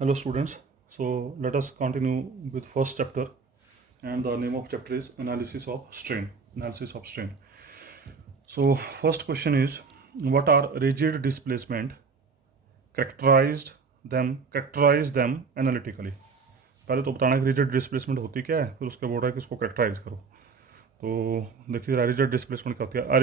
Hello students. So let us continue with first chapter, and the name of chapter is analysis of strain. Analysis of strain. So first question is, what are rigid displacement? Characterize them analytically. पहले तो बताना कि rigid displacement होती क्या है, फिर उसके बोल रहा है कि इसको कैरेक्टराइज करो। तो देखिए रिजिड डिस्प्लेसमेंट क्या होती है।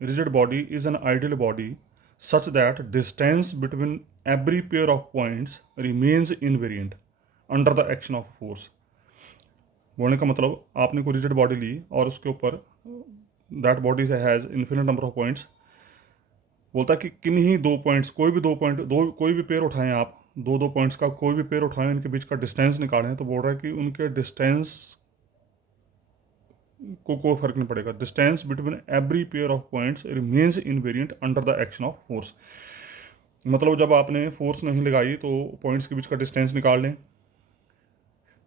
Rigid body is an ideal body such that distance between every pair of points remains invariant under the action of force। बोलने का मतलब आपने कोई रिजिड बॉडी ली और उसके ऊपर that body has infinite number of points. बोलता है कि किन्हीं दो पॉइंट्स, कोई भी दो पॉइंट, कोई भी पेयर उठाएं आप, दो पॉइंट्स का कोई भी पेयर उठाएं, इनके बीच का डिस्टेंस निकालें, तो बोल रहा है कि उनके डिस्टेंस को कोई फर्क नहीं पड़ेगा। Distance between every pair of points remains invariant under the action of force. मतलब जब आपने फोर्स नहीं लगाई तो पॉइंट्स के बीच का डिस्टेंस निकाल लें,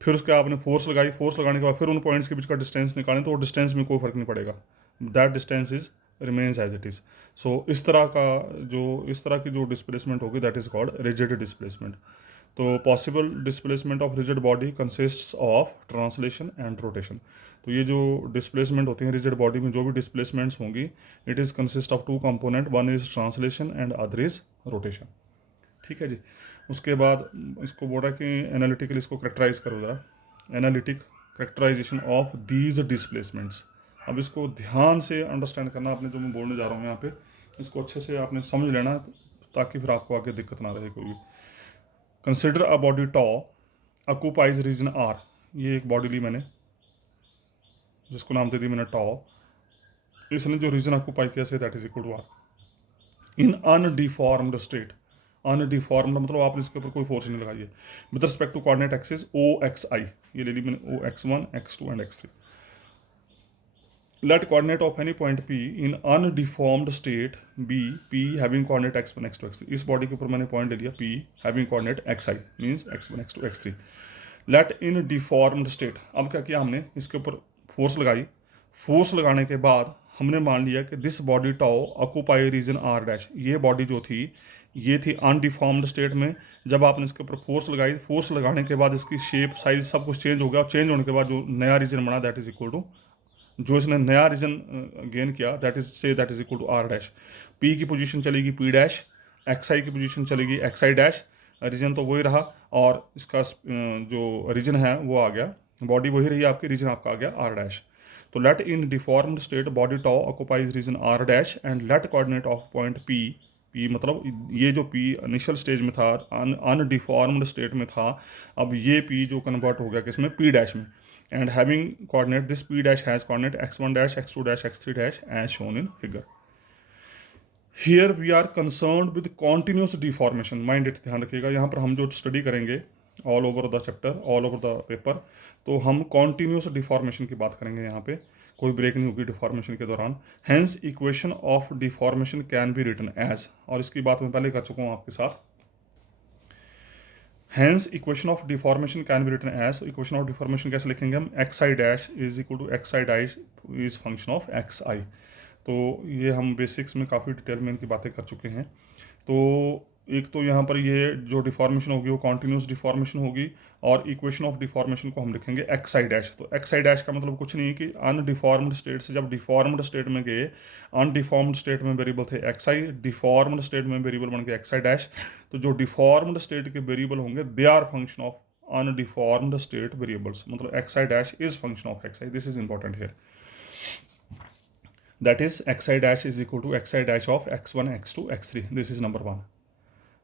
फिर उसके आपने फोर्स लगाई, फोर्स लगाने के बाद फिर उन पॉइंट्स के बीच का डिस्टेंस निकालें, तो डिस्टेंस में कोई फर्क नहीं पड़ेगा। That distance is remains as it is. So इस तरह की जो डिस्प्लेसमेंट होगी that is called rigid displacement. तो possible displacement of rigid body consists of translation and rotation. तो ये जो डिस्प्लेसमेंट होती हैं रिजिड बॉडी में, जो भी डिस्प्लेसमेंट्स होंगी, it is consist of two component, one is translation and other is rotation. ठीक है जी। उसके बाद इसको बोल रहा है कि एनालिटिकली इसको करेक्टराइज करो ज़रा। Analytic characterization of these displacements. अब इसको ध्यान से अंडरस्टैंड करना आपने, जो मैं बोलने जा रहा हूँ यहाँ पे, इसको अच्छे से आपने समझ लेना ताकि फिर आपको आगे दिक्कत ना रहे कोई भी। Consider a body to occupies region R. ये एक बॉडी ली मैंने, जिसको नाम दे दी मैंने टॉ। इसने जो रीजन ऑक्यूपाई किया say that is equal to R in undeformed state. Undeformed मतलब आपने इसके ऊपर कोई फोर्स नहीं लगाई है। With respect to coordinate axis O X I, ये ले ली मैंने O X one X two and X three. Let coordinate of any point P in undeformed state be P having coordinate x1 x2 x3। इस body के ऊपर मैंने point ले लिया P having coordinate xi means x1 x2 x3। Let in deformed state। अब क्या किया हमने, इसके ऊपर फोर्स लगाई, फोर्स लगाने के बाद हमने मान लिया कि this body to occupy region R dash. ये बॉडी जो थी ये थी अनडिफॉर्म्ड स्टेट में। जब आपने इसके ऊपर फोर्स लगाई, फोर्स लगाने के बाद इसकी शेप साइज सब कुछ चेंज हो गया, और चेंज होने के बाद जो नया रीजन बना दैट इज इक्वल टू, जो इसने नया रीजन गेन किया that is equal to R dash. P की पोजीशन चलेगी पी डैश, एक्स आई की पोजीशन चलेगी एक्स आई डैश, रीजन तो वही रहा, और इसका जो रीजन है वो आ गया, बॉडी वही रही आपकी, रीजन आपका आ गया आर डैश। तो let in deformed state body to occupies region R dash and let coordinate of point P. P मतलब ये जो पी इनिशियल स्टेज में था, अनडिफॉर्म्ड स्टेट में था, अब ये पी जो कन्वर्ट हो गया किसमें, पी डैश में। And having coordinate, this p dash has coordinate x1 dash x2 dash x3 dash as shown in figure। Here we are concerned with continuous deformation। Mind it, ध्यान रखिएगा, यहाँ पर हम जो स्टडी करेंगे all over the chapter, all over the paper, तो हम continuous deformation की बात करेंगे। यहाँ पे कोई ब्रेक नहीं होगी डिफॉर्मेशन के दौरान। Hence equation of deformation can be written as, और इसकी बात मैं पहले कर चुका हूँ आपके साथ। Hence equation of deformation can be written as, equation of deformation कैसे लिखेंगे हम, xi dash is equal to xi dash is function of xi। तो ये हम बेसिक्स में काफ़ी डिटेल में इनकी बातें कर चुके हैं। तो एक तो यहाँ पर ये जो डिफॉर्मेशन होगी वो कॉन्टिन्यूस डिफॉर्मेशन होगी, और इक्वेशन ऑफ डिफॉर्मेशन को हम लिखेंगे एक्स आई डैश। तो एक्स आई डैश का मतलब कुछ नहीं है कि अनडिफॉर्म्ड स्टेट से जब डिफॉर्म्ड स्टेट में गए, अनडिफॉर्म्ड स्टेट में वेरिएबल थे एक्स आई, डिफॉर्म्ड स्टेट में वेरिएबल बन गए एक्स आई डैश। तो जो डिफॉर्म्ड स्टेट के वेरिएबल होंगे they are function of undeformed state variables, मतलब X I dash is function of X I. This is important here. That is xi dash is equal to xi dash of x1 x2 x3। This is number one।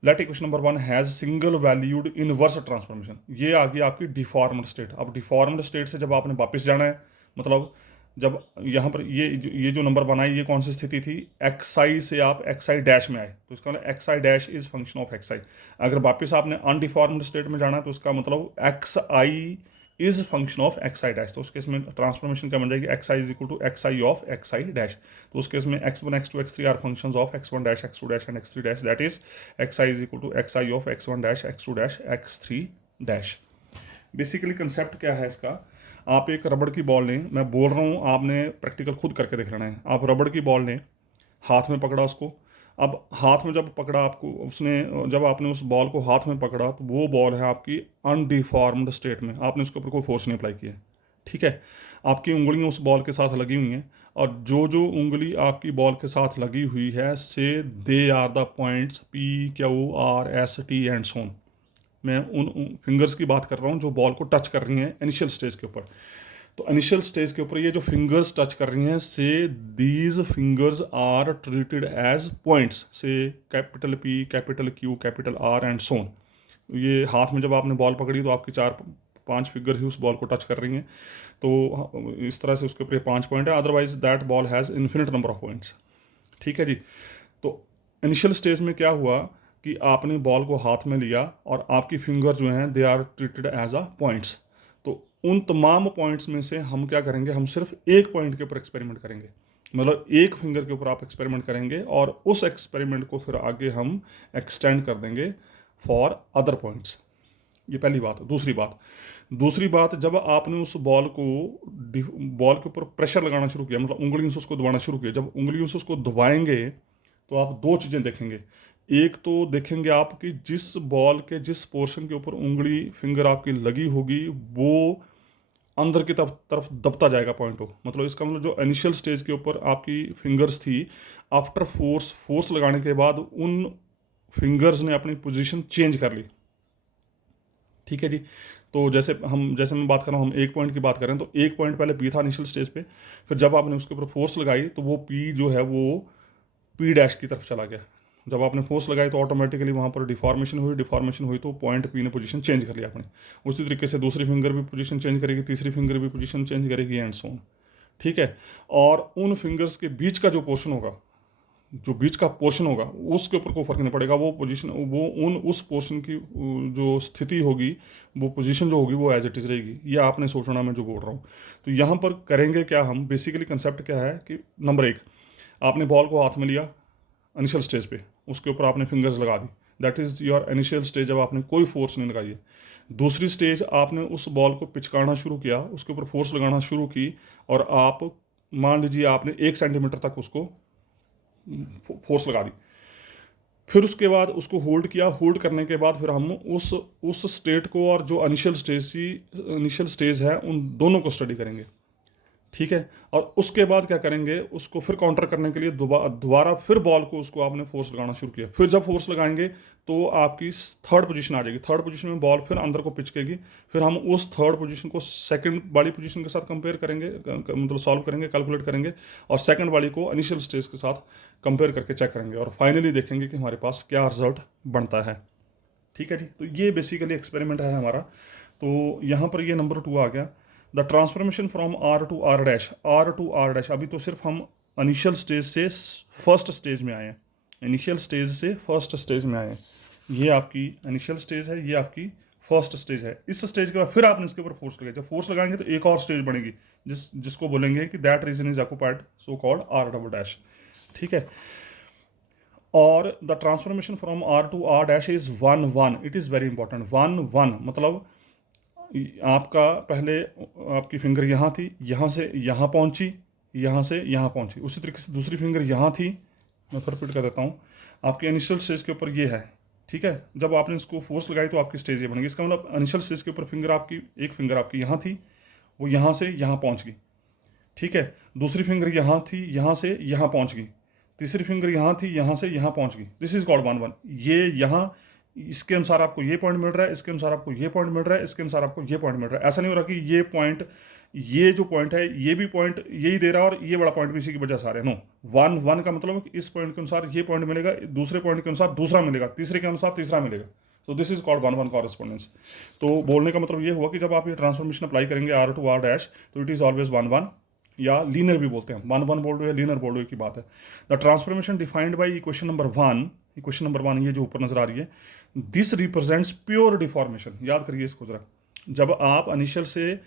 Let equation number one has single valued inverse transformation. ये आ गई आपकी deformed state. अब deformed state से जब आपने वापस जाना है, मतलब जब यहाँ पर ये जो नंबर बनाई, ये कौन सी स्थिति थी, एक्स आई से आप एक्स आई डैश में आए, तो इसका मतलब X I dash is function of X I. अगर वापस आपने अनडिफॉर्म्ड स्टेट में जाना है तो उसका मतलब X I is function of X I dash. तो उस केस में ट्रांसफॉर्मेशन क्या बन जाएगी, X I is equal to X I of X I dash. तो उस केस में X one X two X three are functions of X one dash X two dash and X three dash. That is X I is equal to X I of X one dash X two dash x three dash. Basically concept क्या है इसका, आप एक रबड़ की ball लें, मैं बोल रहा हूँ आपने प्रैक्टिकल खुद करके देख लेना है। आप रबड़ की बॉल लें, हाथ में पकड़ा उसको, अब हाथ में जब पकड़ा आपको उसने, जब आपने उस बॉल को हाथ में पकड़ा तो वो बॉल है आपकी अनडिफॉर्म्ड स्टेट में, आपने उसके ऊपर कोई फोर्स नहीं अप्लाई किया, ठीक है। आपकी उंगलियां उस बॉल के साथ लगी हुई हैं, और जो जो उंगली आपकी बॉल के साथ लगी हुई है say they are the points PQRST and so on. मैं उन फिंगर्स की बात कर रहा हूँ जो बॉल को टच कर रही हैं इनिशियल स्टेज के ऊपर। तो इनिशियल स्टेज के ऊपर ये जो फिंगर्स टच कर रही हैं say these fingers are treated as points, say capital P, capital Q, capital R and so on. ये हाथ में जब आपने बॉल पकड़ी तो आपकी 4-5 फिंगर ही उस बॉल को टच कर रही हैं, तो इस तरह से उसके ऊपर 5 पॉइंट है, otherwise that ball has infinite number of points, ठीक है जी। तो इनिशियल स्टेज में क्या हुआ कि आपने बॉल को हाथ में लिया और आपकी फिंगर जो हैं they are treated as a points. तो उन तमाम पॉइंट्स में से हम क्या करेंगे, हम सिर्फ एक पॉइंट के ऊपर एक्सपेरिमेंट करेंगे, मतलब एक फिंगर के ऊपर आप एक्सपेरिमेंट करेंगे और उस एक्सपेरिमेंट को फिर आगे हम एक्सटेंड कर देंगे फॉर अदर पॉइंट्स। ये पहली बात। दूसरी बात, जब आपने उस बॉल को बॉल के ऊपर प्रेशर लगाना शुरू किया, मतलब उंगलियों से उसको दबाना शुरू किया, जब उंगलियों से उसको दबाएंगे तो आप दो चीज़ें देखेंगे। एक तो देखेंगे आप कि जिस बॉल के जिस पोर्शन के ऊपर उंगली फिंगर आपकी लगी होगी वो अंदर की तरफ दबता जाएगा पॉइंट को, मतलब इसका मतलब जो इनिशियल स्टेज के ऊपर आपकी फिंगर्स थी, आफ्टर फोर्स लगाने के बाद उन फिंगर्स ने अपनी पोजीशन चेंज कर ली, ठीक है जी। तो जैसे मैं बात कर रहा हूँ, हम एक पॉइंट की बात करें तो एक पॉइंट पहले P था इनिशियल स्टेज पे, फिर जब आपने उसके ऊपर फोर्स लगाई तो वो P जो है वो P' की तरफ चला गया। जब आपने फोर्स लगाई तो ऑटोमेटिकली वहाँ पर डिफॉर्मेशन हुई तो पॉइंट P ने पोजीशन चेंज कर लिया आपने। उसी तरीके से दूसरी फिंगर भी पोजीशन चेंज करेगी, तीसरी फिंगर भी पोजीशन चेंज करेगी एंड सो ऑन, ठीक है। और उन फिंगर्स के बीच का जो पोर्शन होगा, जो बीच का पोर्शन होगा उसके ऊपर कोई फर्क नहीं पड़ेगा, वो पोजीशन वो उस पोर्शन की जो स्थिति होगी, वो पोजीशन जो होगी वो एज इट इज़ रहेगी। ये आपने सोचना, मैं जो बोल रहा हूँ। तो यहाँ पर करेंगे क्या हम, बेसिकली कंसेप्ट क्या है कि नंबर एक, आपने बॉल को हाथ में लिया इनिशियल स्टेज पे, उसके ऊपर आपने फिंगर्स लगा दी, that is your initial stage, जब आपने कोई फोर्स नहीं लगाई है। दूसरी स्टेज, आपने उस बॉल को पिचकाना शुरू किया, उसके ऊपर फोर्स लगाना शुरू की, और आप मान लीजिए आपने 1 सेंटीमीटर तक उसको फोर्स लगा दी, फिर उसके बाद उसको होल्ड किया, होल्ड करने के बाद फिर हम उस स्टेट को और जो इनिशियल स्टेज है उन दोनों को स्टडी करेंगे, ठीक है। और उसके बाद क्या करेंगे, उसको फिर काउंटर करने के लिए दोबारा फिर बॉल को उसको आपने फोर्स लगाना शुरू किया, फिर जब फोर्स लगाएंगे तो आपकी थर्ड पोजीशन आ जाएगी, थर्ड पोजीशन में बॉल फिर अंदर को पिचकेगी, फिर हम उस थर्ड पोजीशन को सेकंड वाली पोजीशन के साथ कंपेयर करेंगे, मतलब सॉल्व करेंगे, कैलकुलेट करेंगे, और सेकंड वाली को इनिशियल स्टेज के साथ कंपेयर करके चेक करेंगे, और फाइनली देखेंगे कि हमारे पास क्या रिजल्ट बनता है, ठीक है जी। तो ये बेसिकली एक्सपेरिमेंट है हमारा। तो यहाँ पर ये नंबर 2 आ गया, the transformation from R to R'। अभी तो सिर्फ हम इनिशियल स्टेज से फर्स्ट स्टेज में आए हैं, इनिशियल स्टेज से फर्स्ट स्टेज में आए हैं। ये आपकी इनिशियल स्टेज है, ये आपकी फर्स्ट स्टेज है। इस स्टेज के बाद फिर आपने इसके ऊपर फोर्स लगाया, जब फोर्स लगाएंगे तो एक और स्टेज बनेगी जिसको बोलेंगे कि that region is occupied, so called R', ठीक है। और the transformation from R to R' is 1-1, it is very important. 1-1 मतलब आपका पहले आपकी फिंगर यहाँ थी, यहाँ से यहाँ पहुँची, यहाँ से यहाँ पहुँची, उसी तरीके से दूसरी फिंगर यहाँ थी, मैं फिर रिपीट कर देता हूँ, आपके इनिशियल स्टेज के ऊपर ये है, ठीक है। जब आपने इसको फोर्स लगाई तो आपकी स्टेज ये बनेगी, इसका मतलब इनिशियल स्टेज के ऊपर फिंगर आपकी, एक फिंगर आपकी यहाँ थी, वो यहाँ से यहाँ पहुँच गई, ठीक है। दूसरी फिंगर यहाँ थी, यहाँ से यहाँ पहुँच गई, तीसरी फिंगर यहाँ थी, यहाँ से यहाँ पहुँच गई, दिस इज कॉल्ड 1-1। ये यहाँ इसके अनुसार आपको ये पॉइंट मिल रहा है, इसके अनुसार आपको ये पॉइंट मिल रहा है, इसके अनुसार आपको ये पॉइंट मिल रहा है। ऐसा नहीं हो रहा कि ये पॉइंट, ये जो पॉइंट है ये भी पॉइंट यही दे रहा है और ये बड़ा पॉइंट भी इसी की वजह से आ रहा है। नो, 1-1 का मतलब है कि इस पॉइंट के अनुसार ये पॉइंट मिलेगा, दूसरे पॉइंट के अनुसार दूसरा मिलेगा, तीसरे के अनुसार तीसरा मिलेगा। तो दिस इज कॉल्ड 1-1 कॉरेस्पॉन्डेंस। तो बोलने का मतलब ये हुआ कि जब आप ये ट्रांसफॉर्मेशन अप्लाई करेंगे R टू R', तो इट इज ऑलवेज 1-1, या लीनियर भी बोलते हैं, 1-1 बोल रहे हो या लीनियर बोल रहे हो की बात है। The transformation defined by equation number 1, ये जो ऊपर नजर आ रही है, दिस रिप्रेजेंट्स प्योर डिफॉर्मेशन। याद करिए इसको जरा, जब आप इनिशियल से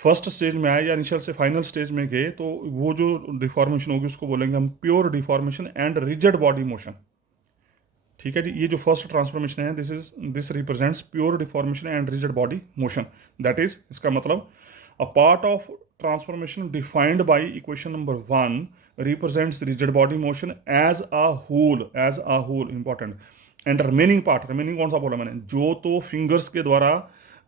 फर्स्ट स्टेज में आए या इनिशियल से फाइनल स्टेज में गए तो वो जो डिफॉर्मेशन होगी उसको बोलेंगे हम pure deformation and rigid body motion, ठीक है जी। ये जो फर्स्ट ट्रांसफॉर्मेशन है, this represents pure deformation and rigid body motion, that is, इसका मतलब a part of transformation defined by equation number 1 represents rigid body motion as a whole important and remaining कौन सा बोला मैंने, जो तो फिंगर्स के द्वारा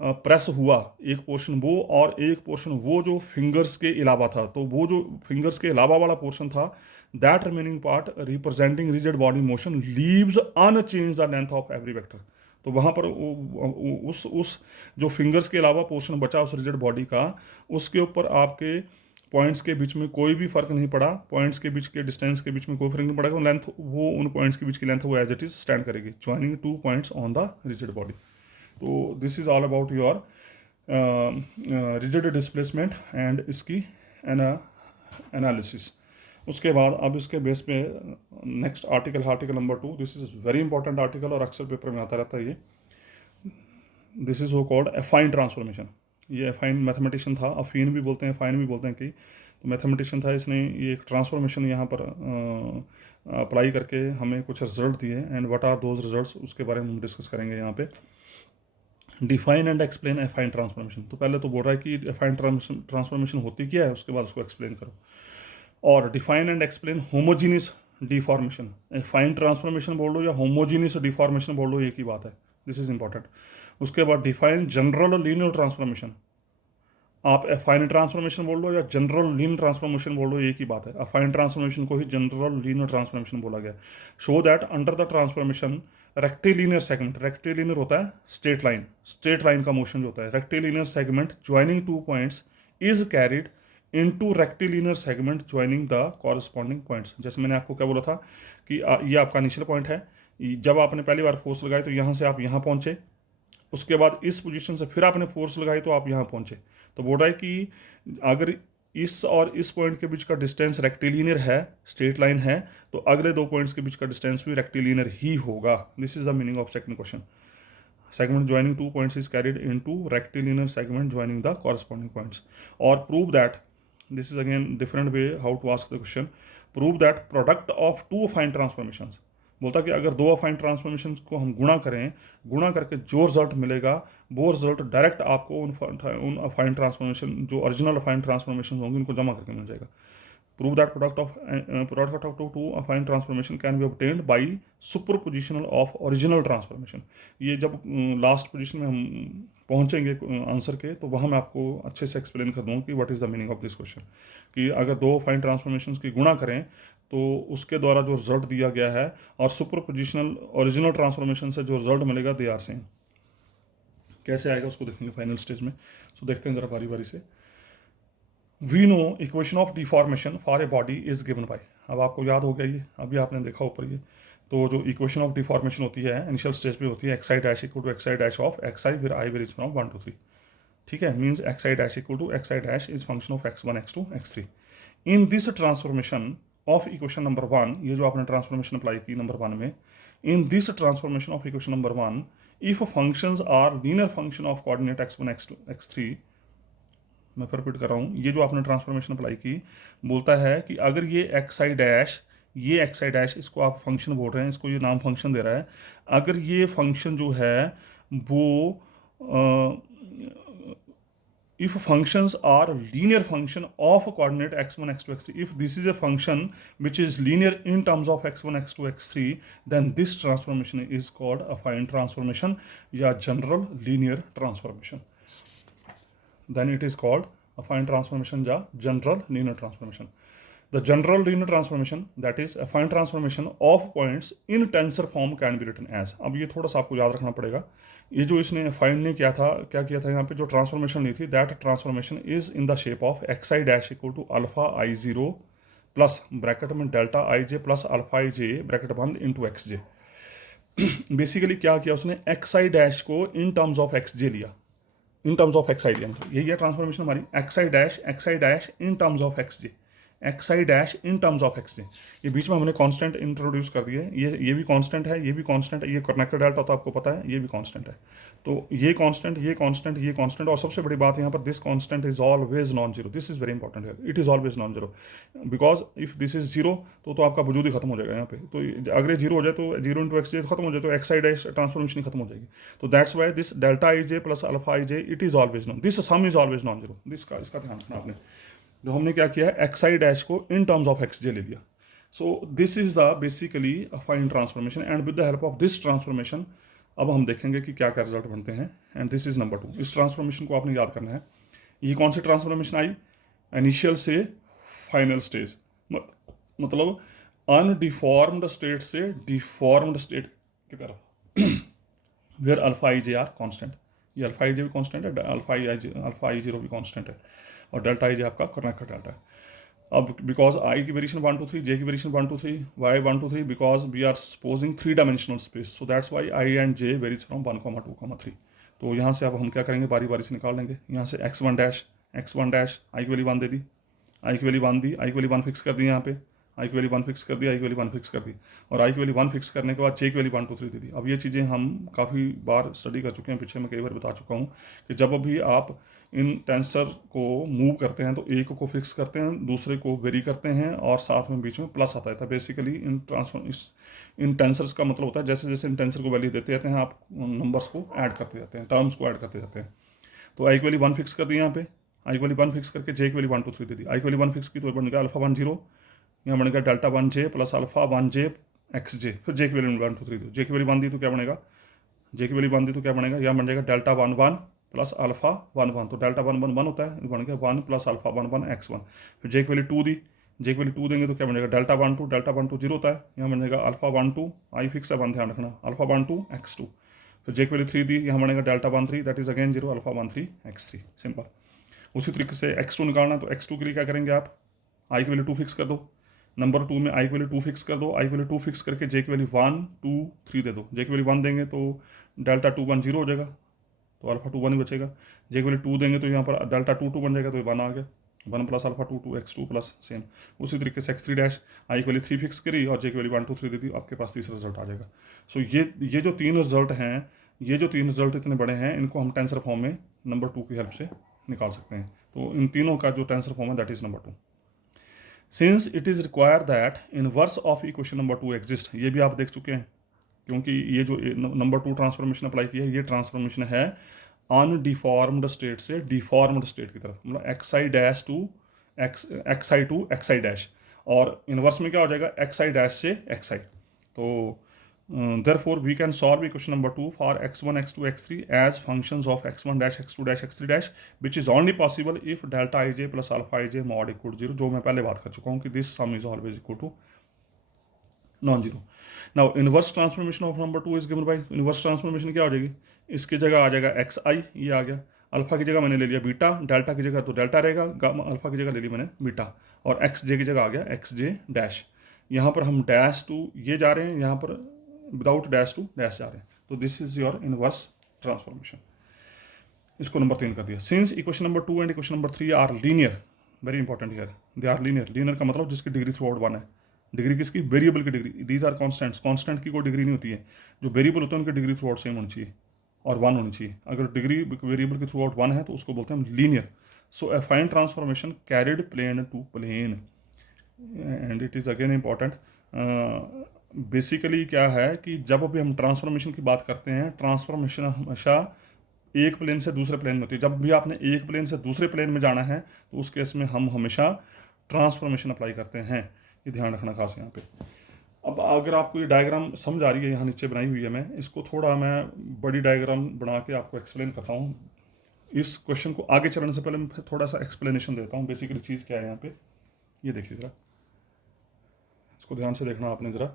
प्रेस हुआ एक पोर्शन वो, और एक पोर्शन वो जो फिंगर्स के अलावा था, तो वो जो फिंगर्स के अलावा वाला पोर्शन था, that remaining part representing rigid body motion leaves unchange the length of every vector. तो वहाँ पर उस जो फिंगर्स के अलावा पोर्शन बचा उस रिजिड बॉडी का, उसके ऊपर आपके पॉइंट्स के बीच में कोई भी फर्क नहीं पड़ा, पॉइंट्स के बीच के डिस्टेंस के बीच में कोई फर्क नहीं पड़ेगा, लेंथ वो उन पॉइंट्स के बीच की लेंथ वो एज इट इज स्टैंड करेगी, joining 2 points on the rigid body. तो this is all about your rigid displacement and इसकी एनालिसिस। उसके बाद अब इसके बेस पे next article number 2, this is very important article और अक्सर पेपर में आता रहता है ये। दिस इज वो कॉल्ड एफाइन ट्रांसफॉर्मेशन। ये एफाइन मैथमेटिशियन था, अफीन भी बोलते हैं, फाइन भी बोलते हैं कई, तो मैथमेटिशियन था, इसने ये एक ट्रांसफॉर्मेशन यहाँ पर अप्लाई करके हमें कुछ रिजल्ट दिए, and what are those results उसके बारे में हम डिस्कस करेंगे यहाँ पे। Define and explain affine transformation. तो पहले तो बोल रहा है कि एफाइन ट्रांसफॉर्मेशन होती क्या है, उसके बाद उसको एक्सप्लेन करो। और define and explain homogeneous deformation. Affine transformation बोल लो या होमोजीनियस डिफॉर्मेशन बोल लो, एक ही बात है, दिस इज इंपॉर्टेंट। उसके बाद डिफाइन जनरल लीनियर ट्रांसफॉर्मेशन। आप एफाइन ट्रांसफॉर्मेशन बोल लो या जनरल लीनियर ट्रांसफॉर्मेशन बोल लो, एक ही बात है। अफाइन ट्रांसफॉर्मेशन को ही जनरल लीनियर ट्रांसफॉर्मेशन बोला गया। Show that under the transformation rectilinear segment, rectilinear होता है स्ट्रेट लाइन का मोशन जो होता है, rectilinear segment joining 2 points is carried into rectilinear segment joining the corresponding points. जैसे मैंने आपको क्या बोला था कि ये आपका इनिशियल पॉइंट है, जब आपने पहली बार फोर्स लगाई तो यहाँ से आप यहाँ पहुँचे, उसके बाद इस पोजीशन से फिर आपने फोर्स लगाई तो आप यहाँ पहुँचे। तो बोल रहा है कि अगर इस और इस पॉइंट के बीच का डिस्टेंस रेक्टिलिनियर है, स्ट्रेट लाइन है, तो अगले 2 पॉइंट्स के बीच का डिस्टेंस भी रेक्टिलिनियर ही होगा। This is the meaning of second question. Segment joining 2 points is carried into rectilinear segment joining the corresponding points. और prove that, this is again different way how to ask the question, prove that product of 2 affine transformations. बोलता कि अगर 2 affine transformation को हम गुणा करें, गुणा करके जो रिजल्ट मिलेगा वो रिजल्ट डायरेक्ट आपको उन अफाइन ट्रांसफॉर्मेशन, जो ओरिजिनल अफाइन ट्रांसफॉर्मेशन होंगे, उनको जमा करके मिल जाएगा। Prove that product of 2 affine transformation can be obtained by superpositional of original transformation. ये जब लास्ट पोजिशन में हम पहुंचेंगे आंसर के, तो वहाँ मैं आपको अच्छे से एक्सप्लेन कर दूँगा कि what is the meaning of this question, कि अगर 2 अफाइन ट्रांसफॉर्मेशन की गुणा करें तो उसके द्वारा जो रिजल्ट दिया गया है और सुपरपोजिशनल ओरिजिनल ट्रांसफॉर्मेशन से जो रिजल्ट मिलेगा दे आर सेम। कैसे आएगा उसको देखेंगे फाइनल स्टेज में। सो देखते हैं जरा बारी बारी से। We know equation of deformation for a body is given by. अब आपको याद हो गया ये, अभी आपने देखा ऊपर ये, तो जो इक्वेशन ऑफ डिफॉर्मेशन होती है इनिशियल स्टेज पे होती है X I dash equal to X I dash of X I where I varies from 1 to 3। ठीक है, means X I dash equal to X I dash is function of x1 x2 x3। In this transformation of equation number 1, ये जो आपने transformation apply की number 1 में, in this transformation of equation number 1 if functions are linear function of coordinate x1 x2 x3। मैं फिर repeat कर रहा हूँ, ये जो आपने ट्रांसफॉर्मेशन अप्लाई की, बोलता है कि अगर ये एक्स आई डैश, ये एक्स आई डैश, इसको आप फंक्शन बोल रहे हैं, इसको ये नाम फंक्शन दे रहा है, अगर ये फंक्शन जो है वो if functions are linear function of coordinate x1 x2 x3, if this is a function which is linear in terms of x1 x2 x3, then this transformation is called affine transformation या general linear transformation, then it is called affine transformation या general linear transformation. The general linear transformation, that is affine transformation of points in tensor form can be written as। अब ये थोड़ा सा आपको याद रखना पड़ेगा, ये जो इसने फाइन ने किया था, क्या किया था यहाँ पे, जो ट्रांसफॉर्मेशन ली थी, that transformation is in the shape of X I dash equal to alpha I zero plus bracket में delta I J plus alpha I J bracket बंद इंटू एक्स जे। बेसिकली क्या किया उसने, एक्स आई डैश को in terms of X J लिया, in terms of X I लिया, मतलब यही है ट्रांसफॉर्मेशन हमारी, X I dash in terms of X J, X I dash in terms of X जे। ये बीच में हमने कांस्टेंट इंट्रोड्यूस कर दिए, ये भी कांस्टेंट है, ये भी कांस्टेंट है, ये कनेक्टेड डेल्टा तो आपको पता है, ये भी कांस्टेंट है। तो ये कांस्टेंट, ये कांस्टेंट, ये कांस्टेंट, और सबसे बड़ी बात यहाँ पर this constant is always non zero. This is very important है, it is always non zero, because if this is zero तो आपका वजूद ही खत्म हो जाएगा यहाँ पे। तो अगर जीरो हो जाए तो जीरो इंटू एक्स जे खत्म हो जाए, तो एक्स आई डैश ट्रांसफॉर्मेशन खत्म हो जाएगी। तो that's why this delta I J plus alpha I J it is always non, this some is always non zero. इसका ध्यान रखना आपने। जो हमने क्या किया है एक्स आई डैश को इन टर्म्स ऑफ एक्स जे ले लिया. So this is the basically fine transformation and with the help of this transformation अब हम देखेंगे कि क्या क्या रिजल्ट बनते हैं. And this is number 2. इस ट्रांसफॉर्मेशन को आपने याद करना है. ये कौन सी ट्रांसफॉर्मेशन आई? इनिशियल से फाइनल स्टेज, मतलब अनडिफॉर्म्ड स्टेट से डिफॉर्म्ड स्टेट की तरफ, where alpha I J are constant. ये अल्फा आई जे भी कॉन्स्टेंट है, अल्फा आई जीरो भी कॉन्स्टेंट है, और डेल्टा आई जे आपका करना का डेल्टा है. अब बिकॉज आई की वेरिएशन 1 2 3, जे की variation 1 2 3, Y 1 2 3, because we are supposing 3 dimensional space, so that's Y I and J varies from 1 2 3. तो यहाँ से अब हम क्या करेंगे, बारी बारी से निकाल लेंगे. यहाँ से x1 डैश आई की वैल्यू 1 दे दी, आई की वैल्यू 1 दी, आई की वैल्यू 1 फिक्स कर दी, यहाँ पे आई की वैल्यू 1 फिक्स कर दी, आई की वैल्यू 1 फिक्स कर दी, और आई की वैल्यू 1 फिक्स करने के बाद जे की वैल्यू 1 2 3 दे दी. अब ये चीज़ें हम काफ़ी बार स्टडी कर चुके हैं, पीछे मैं कई बार बता चुका हूँ कि जब भी आप इन टेंसर को मूव करते हैं तो एक को फिक्स करते हैं, दूसरे को वेरी करते हैं, और साथ में बीच में प्लस आता है. तो बेसिकली इन टेंसर्स का मतलब होता है जैसे जैसे इन टेंसर को वैल्यू देते जाते हैं आप नंबर्स को ऐड करते जाते हैं, टर्म्स को ऐड करते जाते हैं. तो आई की वैल्यू 1 फिक्स कर दी, यहाँ पे आई की वैल्यू 1 फिक्स करके जे की वैल्यू 1 2 3 दे दी. आई की वैल्यू 1 फिक्स की तो बन गया अल्फा 1 0, यहाँ बनेगा डेल्टा 1 जे प्लस अल्फा 1 जे एक्स जे. फिर जे की वैल्यू 1 2 3 दो, जे की वैल्यू 1 दी तो क्या बनेगा, जे की वैल्यू 1 दी तो क्या बनेगा, यहाँ बन जाएगा डेल्टा 1 1 प्लस अल्फा 1 1, तो डेल्टा 1 1 1 होता है, बन गया 1 प्लस अल्फा 1 1 x1. फिर जे की वैल्यू 2 दी, जे की वैल्यू 2 देंगे तो क्या बनेगा, डेल्टा 1 2 0 होता है, यहाँ बनेगा अल्फा 1 2, आई फिक्स है 1 ध्यान रखना, अल्फा 1 2 x2. फिर जे की वैल्यू 3 दी, यहाँ बनेगा delta 1 3, that is again 0, alpha 1 3 x3. Simple. उसी तरीके से x2 निकालना, तो x2 के लिए क्या करेंगे आप, आई की वैल्यू 2 फिक्स कर दो, नंबर 2 में आई की वैल्यू 2 फिक्स कर दो, आई की वैल्यू 2 फिक्स करके जे की वैल्यू 1 2 3 दे दो. जे की वैल्यू 1 देंगे तो डेल्टा 2 1 0 हो जाएगा, तो अल्फा 2 1 ही बचेगा. जे की वैल्यू 2 देंगे तो यहाँ पर डेल्टा 2 2 बन जाएगा, तो ये 1 आ गया, 1 plus alpha 2 2 x2 plus same. उसी तरीके से x3 डैश आई की वैल्यू 3 फिक्स करी और जे की वैल्यू 1 2 3 दे दी, आपके पास तीसरा रिजल्ट आ जाएगा. सो ये जो 3 रिजल्ट हैं, ये जो 3 रिजल्ट इतने बड़े हैं, इनको हम टेंसर फॉर्म में नंबर 2 की हेल्प से निकाल सकते हैं. तो इन तीनों का जो टेंसर फॉर्म है that is number 2. Since it is require that inverse of equation number 2 exist, ये भी आप देख चुके हैं, क्योंकि ये जो नंबर 2 ट्रांसफॉर्मेशन अप्लाई की है, ये ट्रांसफॉर्मेशन है अनडिफॉर्म्ड स्टेट से डिफॉर्म्ड स्टेट की तरफ, मतलब X I dash to X I dash, और इनवर्स में क्या हो जाएगा, एक्स आई डैश से एक्स आई. तो therefore we can solve equation number 2 for x1 x2 x3 as functions of x1 dash x2 dash x3 dash, which is only possible if delta ij plus alpha ij mod equal to 0, जो मैं पहले बात कर चुका हूँ कि this sum is always equal to non-zero. Now inverse transformation of number 2 is given by, inverse transformation क्या हो जाएगी, इसकी जगह आ जाएगा एक्स आई, ये आ गया, अल्फा की जगह मैंने ले लिया बीटा, डेल्टा की जगह तो डेल्टा रहेगा, अल्फा की जगह ले ली मैंने बीटा, और एक्स जे की जगह आ गया एक्स जे डैश. यहाँ पर हम डैश टू ये जा रहे हैं, यहाँ पर विदाउट डैश टू डैश जा रहे हैं, तो this is your inverse transformation. इसको नंबर 3 कर दिया. Since equation number 2 and equation number 3 are linear, very important here, they are linear. Linear का मतलब जिसकी डिग्री थ्रू आउट 1 है. डिग्री किसकी, वेरिएबल की degree. These are constants, constant की कोई डिग्री नहीं होती है, जो वेरिएबल होता है उनकी डिग्री थ्रू आउट सेम होनी चाहिए और 1 होनी चाहिए. अगर डिग्री वेरिएबल की थ्रू आउट 1 है तो उसको बोलते हैं linear. So affine transformation carried plane to plane, and it is again important. Basically क्या है कि जब भी हम ट्रांसफॉर्मेशन की बात करते हैं, ट्रांसफॉर्मेशन हमेशा एक प्लेन से दूसरे प्लेन में होती है. जब भी आपने एक प्लेन से दूसरे प्लेन में जाना है तो उस केस में हम हमेशा ट्रांसफॉर्मेशन अप्लाई करते हैं, ये ध्यान रखना खास यहाँ पे. अब अगर आपको ये डायग्राम समझ आ रही है, यहाँ नीचे बनाई हुई है, मैं इसको थोड़ा मैं बड़ी डायग्राम बना के आपको एक्सप्लेन करता हूँ. इस क्वेश्चन को आगे चलने से पहले मैं थोड़ा सा एक्सप्लेनेशन देता हूँ. बेसिकली चीज़ क्या है यहाँ पे, ये देखिए ज़रा, इसको ध्यान से देखना आपने ज़रा.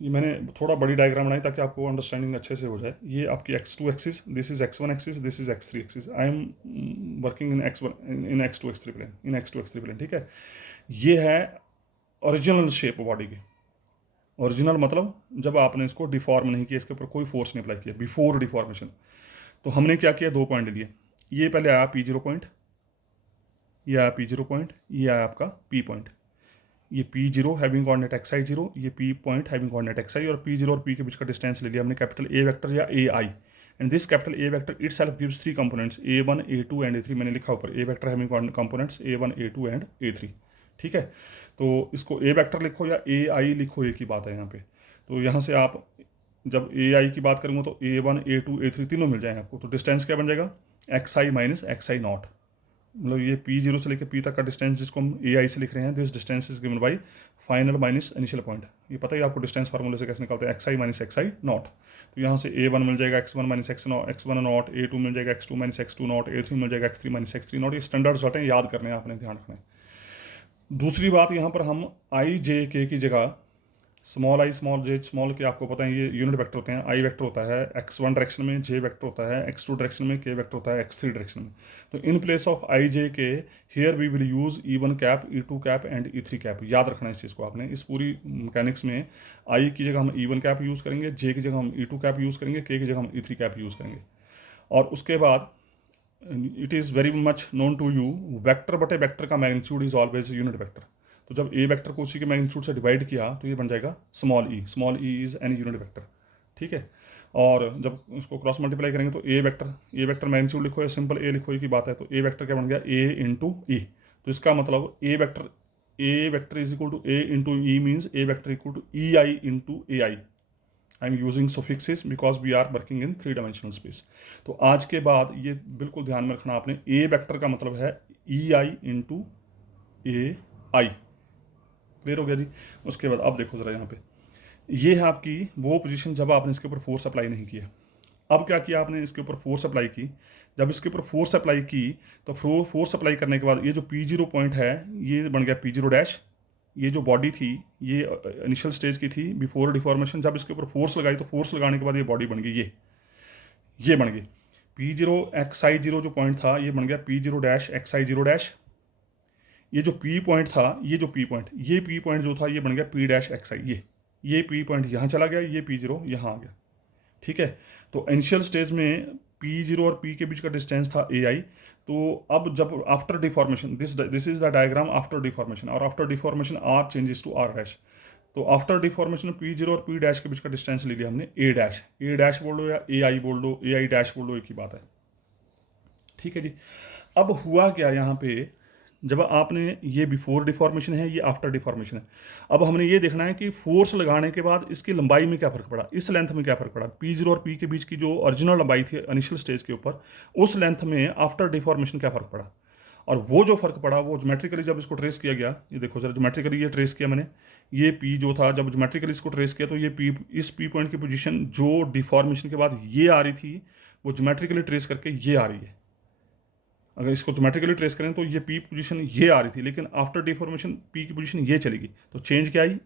ये मैंने थोड़ा बड़ी डायग्राम बनाई ताकि आपको अंडरस्टैंडिंग अच्छे से हो जाए. ये आपकी x2 axis, this is x1 axis, this is x3 axis. I am working in x2 x3 plane, in x2 x3 plane, ठीक है. ये है ओरिजिनल शेप बॉडी की. ओरिजिनल मतलब जब आपने इसको डिफॉर्म नहीं किया, इसके ऊपर कोई फोर्स नहीं अप्लाई किया, बिफोर डिफॉर्मेशन. तो हमने क्या किया, 2 पॉइंट लिए. ये पहले आया P0 पॉइंट, ये आया P0 पॉइंट, ये आया आपका P पॉइंट. ये P0 हैविंग कोऑर्डिनेट xi0, ये P point having coordinate xi, और P0 और P के बीच का डिस्टेंस ले लिया हमने कैपिटल A वेक्टर या AI. And this capital A vector itself gives 3 components A1 A2 and A3. मैंने लिखा ऊपर A vector having components A1 A2 and A3, ठीक है. तो इसको A वेक्टर लिखो या AI लिखो, एक ही बात है यहाँ पे. तो यहाँ से आप जब ए आई की बात करूँगा तो A1 A2 A3 तीनों मिल जाएंगे आपको। तो डिस्टेंस क्या बन जाएगा, X I minus X I not, मतलब ये P0 से लेकर P तक का डिस्टेंस जिसको हम AI से लिख रहे हैं, this distance is given by final minus initial point. ये पता है आपको डिस्टेंस फार्मूले से कैसे निकालते हैं, XI माइनस XI नॉट। तो यहाँ से A1 मिल जाएगा X1 minus X1 not, A2 मिल जाएगा X2 minus X2 not, A3 मिल जाएगा X3 माइनस X3 नॉट। ये स्टैंडर्ड रिजल्ट है, याद करने हैं आपने, ध्यान रखना है। दूसरी बात, यहाँ पर हम IJK की जगह small I small J small के आपको पता है ये यूनिट वेक्टर होते हैं। आई वेक्टर होता है x1 डायरेक्शन में, जे वेक्टर होता है x2 डायरेक्शन में, के वेक्टर होता है x3 डायरेक्शन में। तो in place of I J के here we will use E1 cap, E2 cap and E3 cap. याद रखना है इस चीज़ को आपने। इस पूरी मैकेनिक्स में आई की जगह हम E1 कैप यूज़ करेंगे, जे की जगह हम E2 कैप यूज़ करेंगे, के की जगह हम E3 कैप यूज़ करेंगे। और उसके बाद it is very much known to you, vector बटे वेक्टर का magnitude is always unit vector. तो जब ए वेक्टर को उसी के मैग्नीट्यूड से डिवाइड किया तो ये बन जाएगा small E is any unit vector, ठीक है। और जब उसको क्रॉस मल्टीप्लाई करेंगे तो ए वेक्टर मैग्नीट्यूड लिखो या सिंपल ए लिखो, की बात है। तो ए वेक्टर क्या बन गया, ए इंटू ई। तो इसका मतलब A vector is equal to A into E means A vector equal to E I into A I. I am using suffixes because we are working in 3 dimensional space. तो आज के बाद ये बिल्कुल ध्यान में रखना आपने, ए वेक्टर का मतलब है ई I into A I. Clear हो गया जी। उसके बाद अब देखो जरा यहाँ पे, ये है आपकी वो पोजीशन जब आपने इसके ऊपर फोर्स अप्लाई नहीं किया। अब क्या किया आपने, इसके ऊपर फोर्स अप्लाई की। जब इसके ऊपर फोर्स अप्लाई की तो फोर्स अप्लाई करने के बाद ये जो P0 पॉइंट है ये बन गया P0 डैश। ये जो बॉडी थी ये इनिशियल स्टेज की थी बिफोर डिफॉर्मेशन। जब इसके ऊपर फोर्स लगाई तो फोर्स लगाने के बाद ये बॉडी बन गई, ये बन गई P0 XI0 जो पॉइंट था ये बन गया P0 डैश XI0 डैश। ये जो P पॉइंट था, ये P पॉइंट जो था ये बन गया P डैश XI। ये P पॉइंट यहाँ चला गया, ये P0 यहाँ आ गया, ठीक है। तो इनिशियल स्टेज में P0 और P के बीच का डिस्टेंस था AI। तो अब जब after deformation, this is the diagram after deformation, और after deformation R changes to R dash. तो आफ्टर डिफॉर्मेशन P0 और P डैश के बीच का डिस्टेंस ले लिया हमने A डैश बोल दो या AI बोल दो, AI डैश बोल दो, एक ही बात है, ठीक है जी। अब हुआ क्या यहाँ पे, जब आपने ये बिफोर डिफॉर्मेशन है, ये आफ्टर डिफॉर्मेशन है। अब हमने ये देखना है कि फोर्स लगाने के बाद इसकी लंबाई में क्या फ़र्क पड़ा, इस लेंथ में क्या फ़र्क पड़ा। P0 और P के बीच की जो ओरिजिनल लंबाई थी इनिशियल स्टेज के ऊपर, उस लेंथ में आफ्टर डिफॉर्मेशन क्या फ़र्क पड़ा। और वो जो फ़र्क पड़ा वो ज्योमेट्रिकली जब इसको ट्रेस किया गया, ये देखो जरा ज्योमेट्रिकली ये ट्रेस किया मैंने, ये P जो था जब ज्योमेट्रिकली इसको ट्रेस किया तो ये P, इस P पॉइंट की पोजीशन जो डिफॉर्मेशन के बाद ये आ रही थी वो ज्योमेट्रिकली ट्रेस करके ये आ रही है। अगर इसको ज्योमेट्रिकली ट्रेस करें तो ये P पोजीशन ये आ रही थी, लेकिन आफ्टर डिफॉर्मेशन P की पोजीशन ये चलेगी। तो चेंज क्या आई,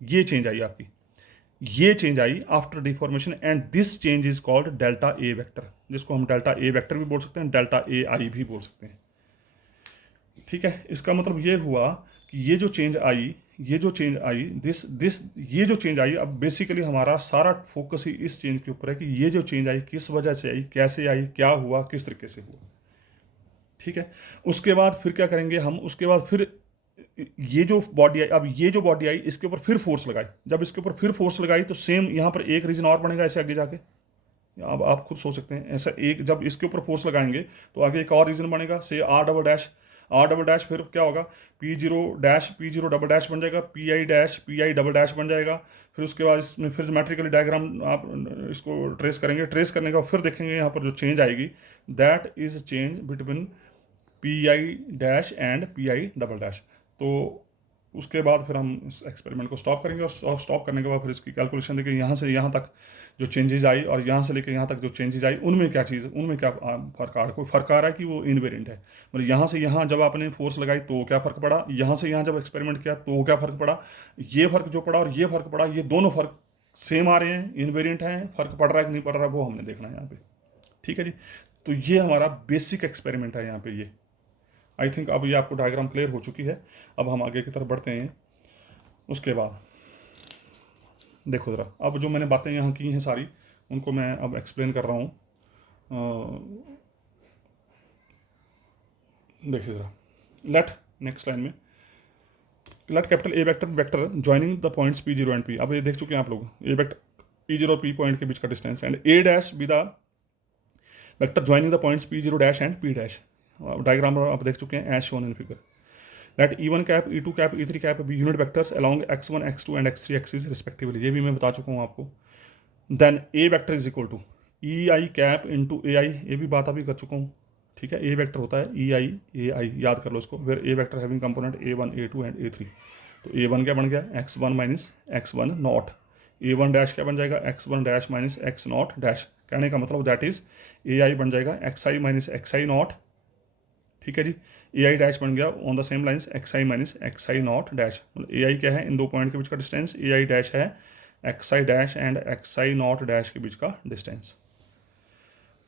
ये चेंज आई आपकी, ये change I after deformation, and this change is called delta A vector, जिसको हम डेल्टा ए वेक्टर भी बोल सकते हैं, डेल्टा ए आई भी बोल सकते हैं, ठीक है। इसका मतलब ये हुआ कि ये जो चेंज आई ये जो चेंज आई, अब बेसिकली हमारा सारा फोकस ही इस चेंज के ऊपर है कि ये जो चेंज आई किस वजह से आई, कैसे आई, क्या हुआ, किस तरीके से हुआ, ठीक है। उसके बाद फिर क्या करेंगे हम, उसके बाद फिर ये जो बॉडी आई, अब ये जो बॉडी आई इसके ऊपर फिर फोर्स लगाई। जब इसके ऊपर फिर फोर्स लगाई तो सेम यहाँ पर एक रीजन और बनेगा ऐसे आगे जाके, अब आप खुद सोच सकते हैं ऐसा एक, जब इसके ऊपर फोर्स लगाएंगे तो आगे एक और रीजन बनेगा, से आर डबल डैश, फिर क्या होगा P0 डबल डैश बन जाएगा, PI डबल डैश बन जाएगा। फिर उसके बाद इसमें फिर ज्योमेट्रिकली डायग्राम आप इसको ट्रेस करेंगे, ट्रेस करने का फिर देखेंगे यहाँ पर जो चेंज आएगी that is change between PI dash and PI double dash. तो उसके बाद फिर हम इस एक्सपेरिमेंट को स्टॉप करेंगे, और स्टॉप करने के बाद फिर इसकी कैलकुलेशन देखेंगे यहाँ से यहाँ तक जो चेंजेस आई और यहाँ से लेकर यहाँ तक जो चेंजेस आई उनमें क्या फ़र्क आ रहा है, कोई फ़र्क आ रहा है कि वो इनवेरिएंट है। मतलब यहाँ से यहाँ जब आपने फोर्स लगाई तो क्या फ़र्क पड़ा, यहाँ से यहाँ जब एक्सपेरिमेंट किया तो क्या फ़र्क पड़ा, ये फ़र्क जो पड़ा और ये फ़र्क पड़ा, ये दोनों फ़र्क सेम आ रहे हैं, इनवेरिएंट हैं, फ़र्क पड़ रहा है कि नहीं पड़ रहा है वो हमने देखना है यहाँ पे, ठीक है जी। तो ये हमारा बेसिक एक्सपेरिमेंट है यहाँ पे। ये आई थिंक अब ये आपको डायग्राम क्लियर हो चुकी है। अब हम आगे की तरफ बढ़ते हैं। उसके बाद देखो ज़रा, अब जो मैंने बातें यहाँ की हैं सारी उनको मैं अब एक्सप्लेन कर रहा हूँ। देखिए ज़रा, लेट नेक्स्ट लाइन में let capital A vector joining the points P0 and P। अब ये देख चुके हैं आप लोग, ए वेक्टर P0 और P पॉइंट के बीच का distance, and A dash B the vector joining the points P0 dash and P dash. Diagram आप देख चुके हैं as shown in figure. Let E1 cap, E2 cap, E3 cap be unit vectors along X1, X2 and X3 axis respectively. ये भी मैं बता चुका हूँ आपको। Then A vector is equal to E I cap into A I, ये भी बात अभी कर चुका हूँ, ठीक है। ए वेक्टर होता है ई आई ए आई, याद कर लो इसको। फिर A vector having component A1 A2 and A3। तो A1 क्या बन गया, x1 minus x1 not. A1 dash क्या बन जाएगा, x1 dash minus x not dash. कहने का मतलब दैट इज ए आई बन जाएगा xi माइनस xi नॉट, ठीक है जी। ए आई डैश बन गया on the same lines xi minus xi not dash. मतलब ए आई क्या है, इन दो पॉइंट के बीच का डिस्टेंस। ए आई डैश है xi dash and xi not dash के बीच का डिस्टेंस,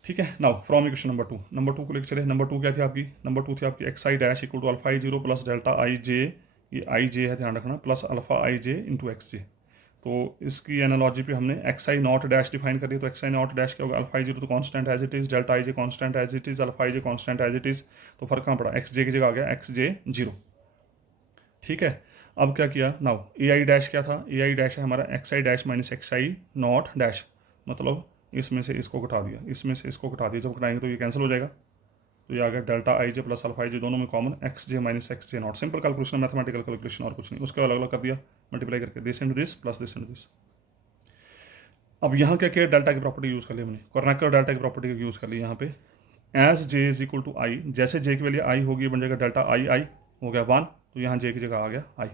ठीक है। Now from equation number to को लेकर चले। नंबर टू क्या थी आपकी, नंबर टू थी आपकी xi dash equal to alpha I zero plus delta I J, ये आई जे है ध्यान रखना, प्लस अल्फा आई जे इंटू एक्स जे। तो इसकी एनालॉजी पे हमने xi नॉट डैश डिफाइन कर दिया। तो xi नॉट डैश क्या होगा, अल्फा आई जीरो तो constant as it is, delta I J constant as it is, alpha I J constant as it is. तो फर्क कहाँ पड़ा, एक्स जे की जगह आ गया एक्स जे जीरो, ठीक है। अब क्या किया, नाउ ए आई डैश क्या था, ए आई डैश है हमारा xi dash minus xi not dash. मतलब इसमें से इसको घटा दिया, इसमें से इसको घटा दिया, जब घटाएंगे तो ये कैंसिल हो जाएगा। तो ये आ गया delta I J plus alpha I J, दोनों में common X J minus X J not. Simple calculation, mathematical calculation और कुछ नहीं। उसके अलग अलग कर दिया मल्टीप्लाई करके, this into this plus this into this. अब यहाँ क्या किया, डेल्टा की प्रॉपर्टी यूज़ कर ली हमने, कोर्नेकर डेल्टा की प्रॉपर्टी यूज़ कर ली यहाँ पे। As J is equal to I, जैसे जे की वैल्यू आई होगी बन जाएगा डेल्टा आई आई हो गया 1, तो यहाँ जे की जगह आ गया आई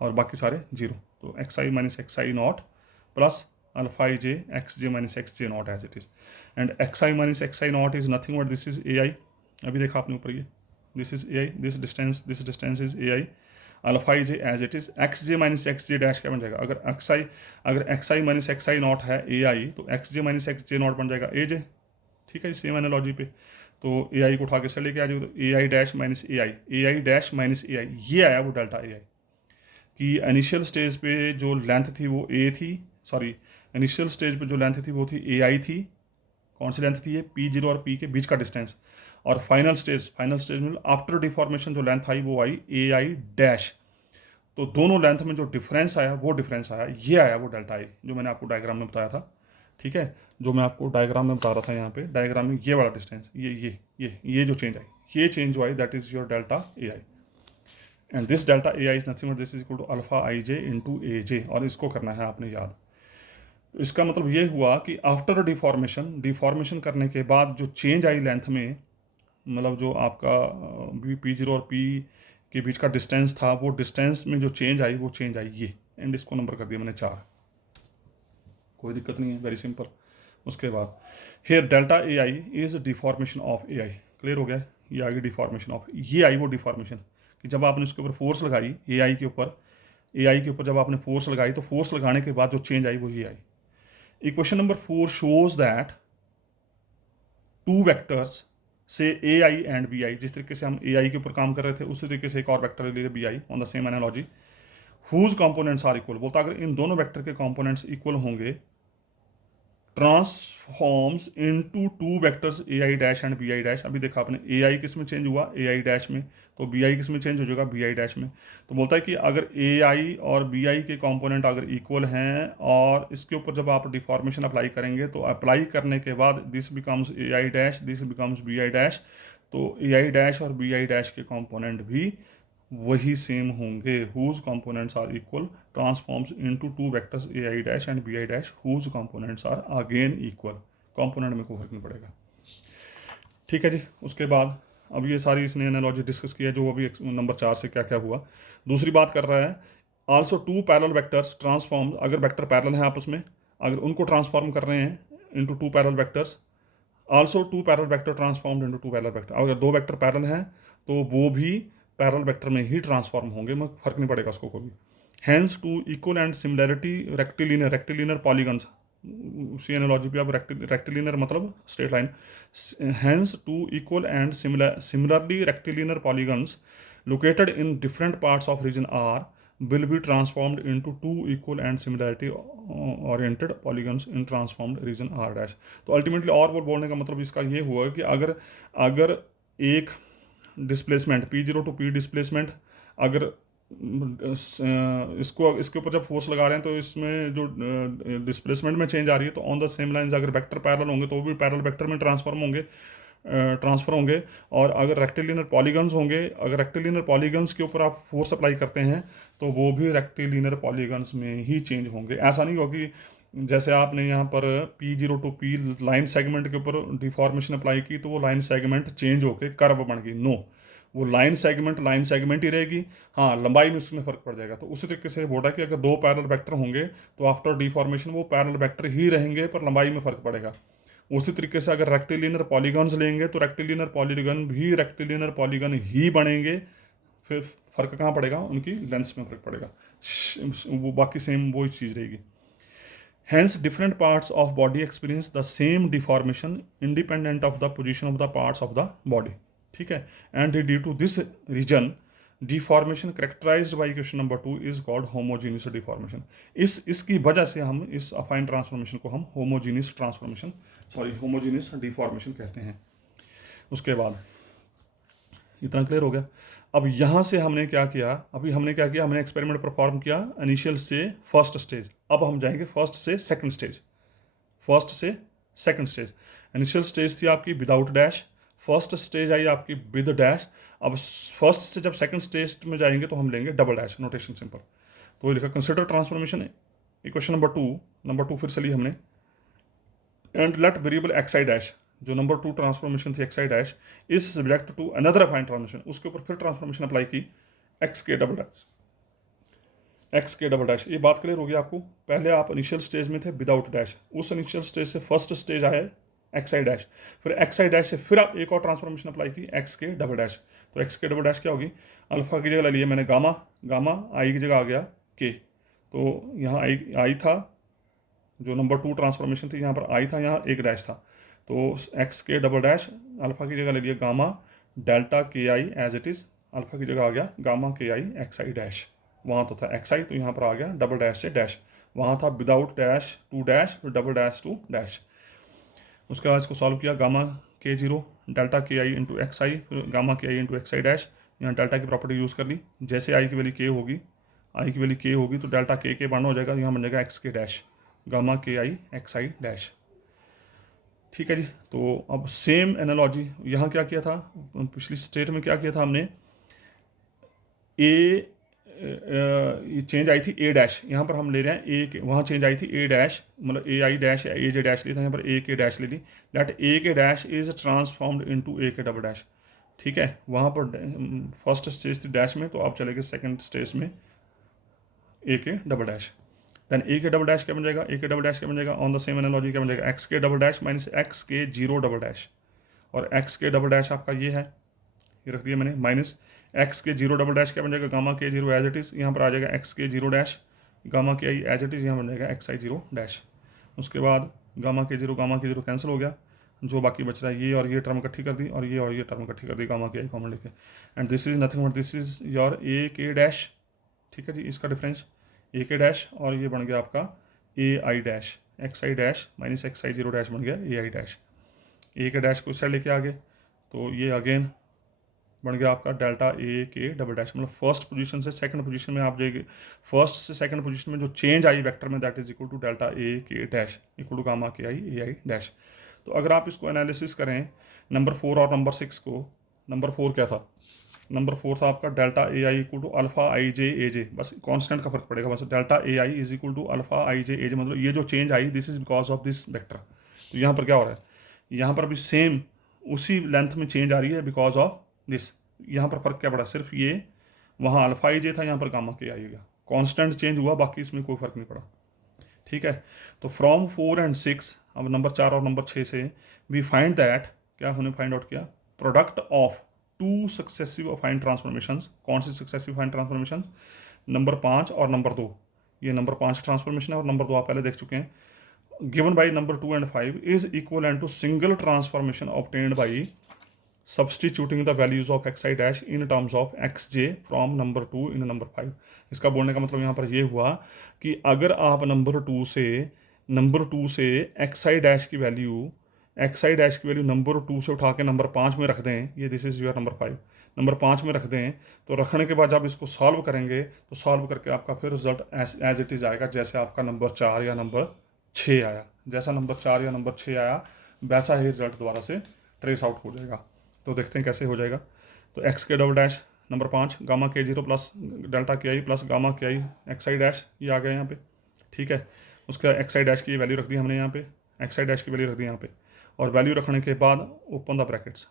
और बाकी सारे जीरो। तो X I minus X I not plus alpha I J X J minus X J not as it is. And X I minus X I not is nothing but this is A I. अभी देखा आपने ऊपर, ये this is A I, this distance is A I. Alpha I J as it is, X J minus X J dash क्या बन जाएगा, अगर X I minus X I not है ए आई, तो x J minus X J not बन जाएगा ए जे, ठीक है। सेम एनालॉजी पे तो ए आई को उठा के चले के आ जाएगा, तो A I dash minus A I dash minus A I, ये आया वो डेल्टा ए आई। कि इनिशियल स्टेज पे जो लेंथ थी वो ए थी, सॉरी इनिशियल स्टेज पे जो लेंथ थी वो थी ए आई थी। कौन सी लेंथ थी ये, पी जीरो और पी के बीच का डिस्टेंस। और फाइनल स्टेज में आफ्टर डिफॉर्मेशन जो लेंथ आई वो आई ए आई डैश। तो दोनों लेंथ में जो डिफरेंस आया वो डिफरेंस आया, ये आया वो डेल्टा आई, जो मैंने आपको डायग्राम में बताया था, ठीक है। जो मैं आपको डायग्राम में बता रहा था यहाँ पे, डायग्राम में ये वाला डिस्टेंस, ये जो चेंज आई, ये चेंज हुआ, that is your delta A I. And this delta A I is nothing but this is equal to alpha I J into A J. और इसको करना है आपने याद। तो इसका मतलब ये हुआ कि आफ्टर डिफॉर्मेशन करने के बाद जो चेंज आई लेंथ में, मतलब जो आपका पी जीरो और पी के बीच का डिस्टेंस था, वो डिस्टेंस में जो चेंज आई वो चेंज आई ये। एंड इसको नंबर कर दिया मैंने 4, कोई दिक्कत नहीं है, वेरी सिंपल। उसके बाद here delta A I is deformation of A I, clear हो गया। ये आगे डिफॉर्मेशन ऑफ, ये आई वो डिफॉर्मेशन कि जब आपने उसके ऊपर फोर्स लगाई ए आई के ऊपर जब आपने फोर्स लगाई, तो फोर्स लगाने के बाद जो चेंज आई वो ये I. Equation number 4 shows that two vectors say A I and B आई, जिस तरीके से हम ए आई के ऊपर काम कर रहे थे उसी तरीके से एक और वेक्टर ले लिए B I on the same analogy, whose components are equal. बोलता अगर इन दोनों वेक्टर के कंपोनेंट्स इक्वल होंगे, transforms into two vectors A I dash and B I dash. अभी देखा आपने ए आई किस में चेंज हुआ, ए आई डैश में, तो बी आई किस में चेंज हो जाएगा, बी आई डैश में। तो बोलता है कि अगर ए आई और बी आई के कंपोनेंट अगर इक्वल हैं और इसके ऊपर जब आप डिफॉर्मेशन अप्लाई करेंगे, तो अप्लाई करने के बाद this becomes A I dash, this becomes B I dash. तो ए आई डैश और बी आई डैश के कंपोनेंट भी वही सेम होंगे, whose components are equal, transforms into two vectors A I dash and B I dash whose components are again equal. Component में कोई फर्क नहीं पड़ेगा, ठीक है जी। उसके बाद अब ये सारी इसने एनालॉजी डिस्कस किया, जो अभी नंबर 4 से क्या क्या हुआ। दूसरी बात कर रहा है, also two parallel vectors transform, अगर वेक्टर पैरेलल हैं आपस में, अगर उनको ट्रांसफॉर्म कर रहे हैं into two parallel vectors, also two parallel vector transformed into two parallel vector. अगर दो वेक्टर पैरेलल हैं तो वो भी पैरेलल वेक्टर में ही ट्रांसफॉर्म होंगे, में फर्क नहीं पड़ेगा उसको कोई। Hence two equal and similarity rectilinear polygons, उसी एनालॉजी पे आप रेक्टिलिनियर मतलब straight line, hence two equal and similarly rectilinear polygons located in different parts of region are will be transformed into two equal and similarity oriented polygons in transformed region R dash। तो ultimately और वो बोलने का मतलब इसका ये हुआ कि अगर एक displacement P0 to P displacement, अगर इसके ऊपर जब फोर्स लगा रहे हैं तो इसमें जो डिस्प्लेसमेंट में चेंज आ रही है, तो ऑन द सेम लाइंस अगर वेक्टर पैरेलल होंगे तो वो भी पैरेलल वेक्टर में ट्रांसफर होंगे। और अगर रेक्टिलिनियर पॉलीगन्स होंगे, अगर रेक्टिलिनियर पॉलीगन्स के ऊपर आप फोर्स अप्लाई करते हैं तो वो भी रेक्टिलिनियर पॉलीगन्स में ही चेंज होंगे। ऐसा नहीं होगा कि जैसे आपने यहाँ पर P0 to P line segment के ऊपर डिफॉर्मेशन अप्लाई की तो वो लाइन सेगमेंट चेंज होके कर्व बन गई, नो, वो लाइन सेगमेंट ही रहेगी। हाँ, लंबाई में उसमें फर्क पड़ जाएगा। तो उसी तरीके से बोला कि अगर दो पैरेलल वेक्टर होंगे तो आफ्टर डिफॉर्मेशन वो पैरेलल वेक्टर ही रहेंगे पर लंबाई में फर्क पड़ेगा। उसी तरीके से अगर रेक्टिलिनियर पॉलीगॉन्स लेंगे तो रेक्टिलिनियर पॉलीगन भी रेक्टिलिनियर पॉलीगन ही बनेंगे, फिर फर्क कहाँ पड़ेगा, उनकी लेंथ में फर्क पड़ेगा, वो बाकी सेम वही चीज़ रहेगी। Hence, different parts of body experience the same deformation independent of the position of the parts of the body. ठीक है, and due to this region deformation characterized by question number 2 is called homogeneous deformation. इसकी वजह से हम इस affine transformation को हम homogeneous deformation कहते हैं। उसके बाद इतना क्लियर हो गया। अब यहाँ से हमने क्या किया, हमने एक्सपेरिमेंट परफॉर्म किया इनिशियल से फर्स्ट स्टेज। अब हम जाएंगे फर्स्ट से सेकंड स्टेज। इनिशियल स्टेज थी आपकी without dash, first stage I आपकी विद डैश। अब फर्स्ट से जब सेकंड स्टेज में जाएंगे तो हम लेंगे डबल डैश, नोटेशन सिंपल। तो लिखा consider transformation equation number two फिर से ली हमने, and let variable X I dash, जो नंबर 2 ट्रांसफॉर्मेशन थी X I dash is subject to another affine transformation, उसके ऊपर फिर ट्रांसफॉर्मेशन अप्लाई की एक्स के डबल डैश। ये बात क्लियर होगी आपको। पहले आप इनिशियल स्टेज में थे विदाउट डैश, उस इनिशियल स्टेज से फर्स्ट स्टेज आया एक्स आई डैश, फिर एक्स आई डैश से फिर आप एक और ट्रांसफॉर्मेशन अप्लाई की एक्स के डबल डैश। तो एक्स के डबल डैश क्या होगी, अल्फा की जगह ले लिया मैंने गामा आई की जगह आ गया के। तो यहाँ आई था, जो नंबर 2 ट्रांसफॉर्मेशन थी यहाँ पर आई था, यहाँ एक डैश था, तो x K double dash alpha की जगह ले लिया गामा डेल्टा के I as it is, alpha की जगह आ गया gamma K I x I dash. वहाँ तो था एक्स आई, तो यहाँ पर आ गया डबल डैश से डैश। वहाँ था विदाउट डैश टू डैश, फिर डबल डैश टू डैश। उसके बाद इसको सॉल्व किया, गामा के जीरो डेल्टा के आई इंटू एक्स आई, फिर gamma K I into x I dash. यहाँ डेल्टा की प्रॉपर्टी यूज़ कर ली, जैसे आई की वैल्यू के होगी तो डेल्टा के बारना हो जाएगा, यहाँ बन जाएगा एक्स के dash, gamma K I x I dash. ठीक है जी। तो अब सेम एनालॉजी यहाँ क्या किया था, पिछली स्टेट में क्या किया था हमने, ये चेंज आई थी ए डैश, यहाँ पर हम ले रहे हैं ए के, वहाँ चेंज आई थी ए डैश, मतलब ए आई डैश या ए जे डैश लिया था, यहाँ पर ए के डैश ले ली, that A K dash is transformed into A K double dash. ठीक है, वहाँ पर फर्स्ट स्टेज थी डैश में, तो आप चले गए सेकेंड स्टेज में ए के डबल डैश। देन ए के डबल डैश क्या बन जाएगा, ऑन द सेम एनालॉजी क्या बन जाएगा, x K double dash minus X K zero double dash, और एक्स के डबल डैश आपका ये है, ये रख दिया मैंने, minus X K zero double dash क्या बन जाएगा, gamma K zero as it is, यहाँ पर आ जाएगा x K zero dash, gamma K I as it is, यहाँ बन जाएगा एक्स आई जीरो डैश। उसके बाद गामा के जीरो कैंसिल हो गया, जो बाकी बच रहा है ये टर्म इकट्ठी कर दी, और ये टर्म इकट्ठी कर दी, गामा के आई कॉमन लेके, and this is nothing but this is your A K dash. ठीक है जी, इसका डिफरेंस ए के डैश, और ये बन गया आपका A I dash, X I dash minus X I zero dash बन गया ए I dash. A K dash को इस साइड लेके आ गए, तो ये अगेन बन गया आपका delta A K double dash, मतलब फर्स्ट पोजीशन से सेकंड पोजीशन में आप जाइए, फर्स्ट से सेकंड पोजीशन में जो चेंज आई वेक्टर में that is equal to delta A K dash equal to gamma K I A I dash. तो अगर आप इसको एनालिसिस करें नंबर 4 और नंबर 6 को, नंबर 4 क्या था, नंबर 4 था आपका delta A I equal to alpha I J A J, बस कांस्टेंट का फर्क पड़ेगा, बस delta A I is equal to alpha I J A J, मतलब ये जो चेंज आई this is because of this vector. तो यहाँ पर क्या हो रहा है, यहाँ पर भी सेम उसी लेंथ में चेंज आ रही है बिकॉज ऑफ दिस। यहाँ पर फर्क क्या पड़ा, सिर्फ ये वहाँ अल्फा आई जे था, यहाँ पर गामा के आई गया, कॉन्स्टेंट चेंज हुआ, बाकी इसमें कोई फर्क नहीं पड़ा। ठीक है, तो फ्रॉम 4 एंड 6, अब नंबर 4 और नंबर 6 से वी फाइंड दैट, क्या हमने फाइंड आउट किया, प्रोडक्ट ऑफ 2 सक्सेसिव अफाइन ट्रांसफॉर्मेशंस। कौन सी सक्सेसिव अफाइन ट्रांसफॉर्मेशन, नंबर 5 और नंबर 2, ये नंबर 5 ट्रांसफॉर्मेशन है और नंबर 2 आप पहले देख चुके हैं, given by number 2 and 5 is equal to single transformation obtained by substituting the values of X I dash in terms of X J from number 2 in number 5। इसका बोलने का मतलब यहाँ पर ये हुआ कि अगर आप नंबर 2 से एक्स आई डैश की वैल्यू नंबर 2 से उठा के नंबर 5 में रख दें, ये this is your number 5, number 5 में रख दें, तो रखने के बाद जब इसको सॉल्व करेंगे तो सॉल्व करके आपका फिर रिजल्ट एज इट इज़ आएगा, जैसे आपका नंबर 4 या नंबर 6 आया, जैसा नंबर 4 या नंबर 6 आया वैसा ही रिजल्ट दोबारा से ट्रेस आउट हो जाएगा। तो देखते हैं कैसे हो जाएगा। तो x K double dash number 5 gamma K zero plus delta के आई plus gamma K I x I dash, ये आ गया यहाँ पे। ठीक है, उसका एक्स आई डैश की वैल्यू रख दी हमने यहाँ पे, एक्स आई डैश की वैल्यू रख दी यहाँ पे, और वैल्यू रखने के बाद open the brackets,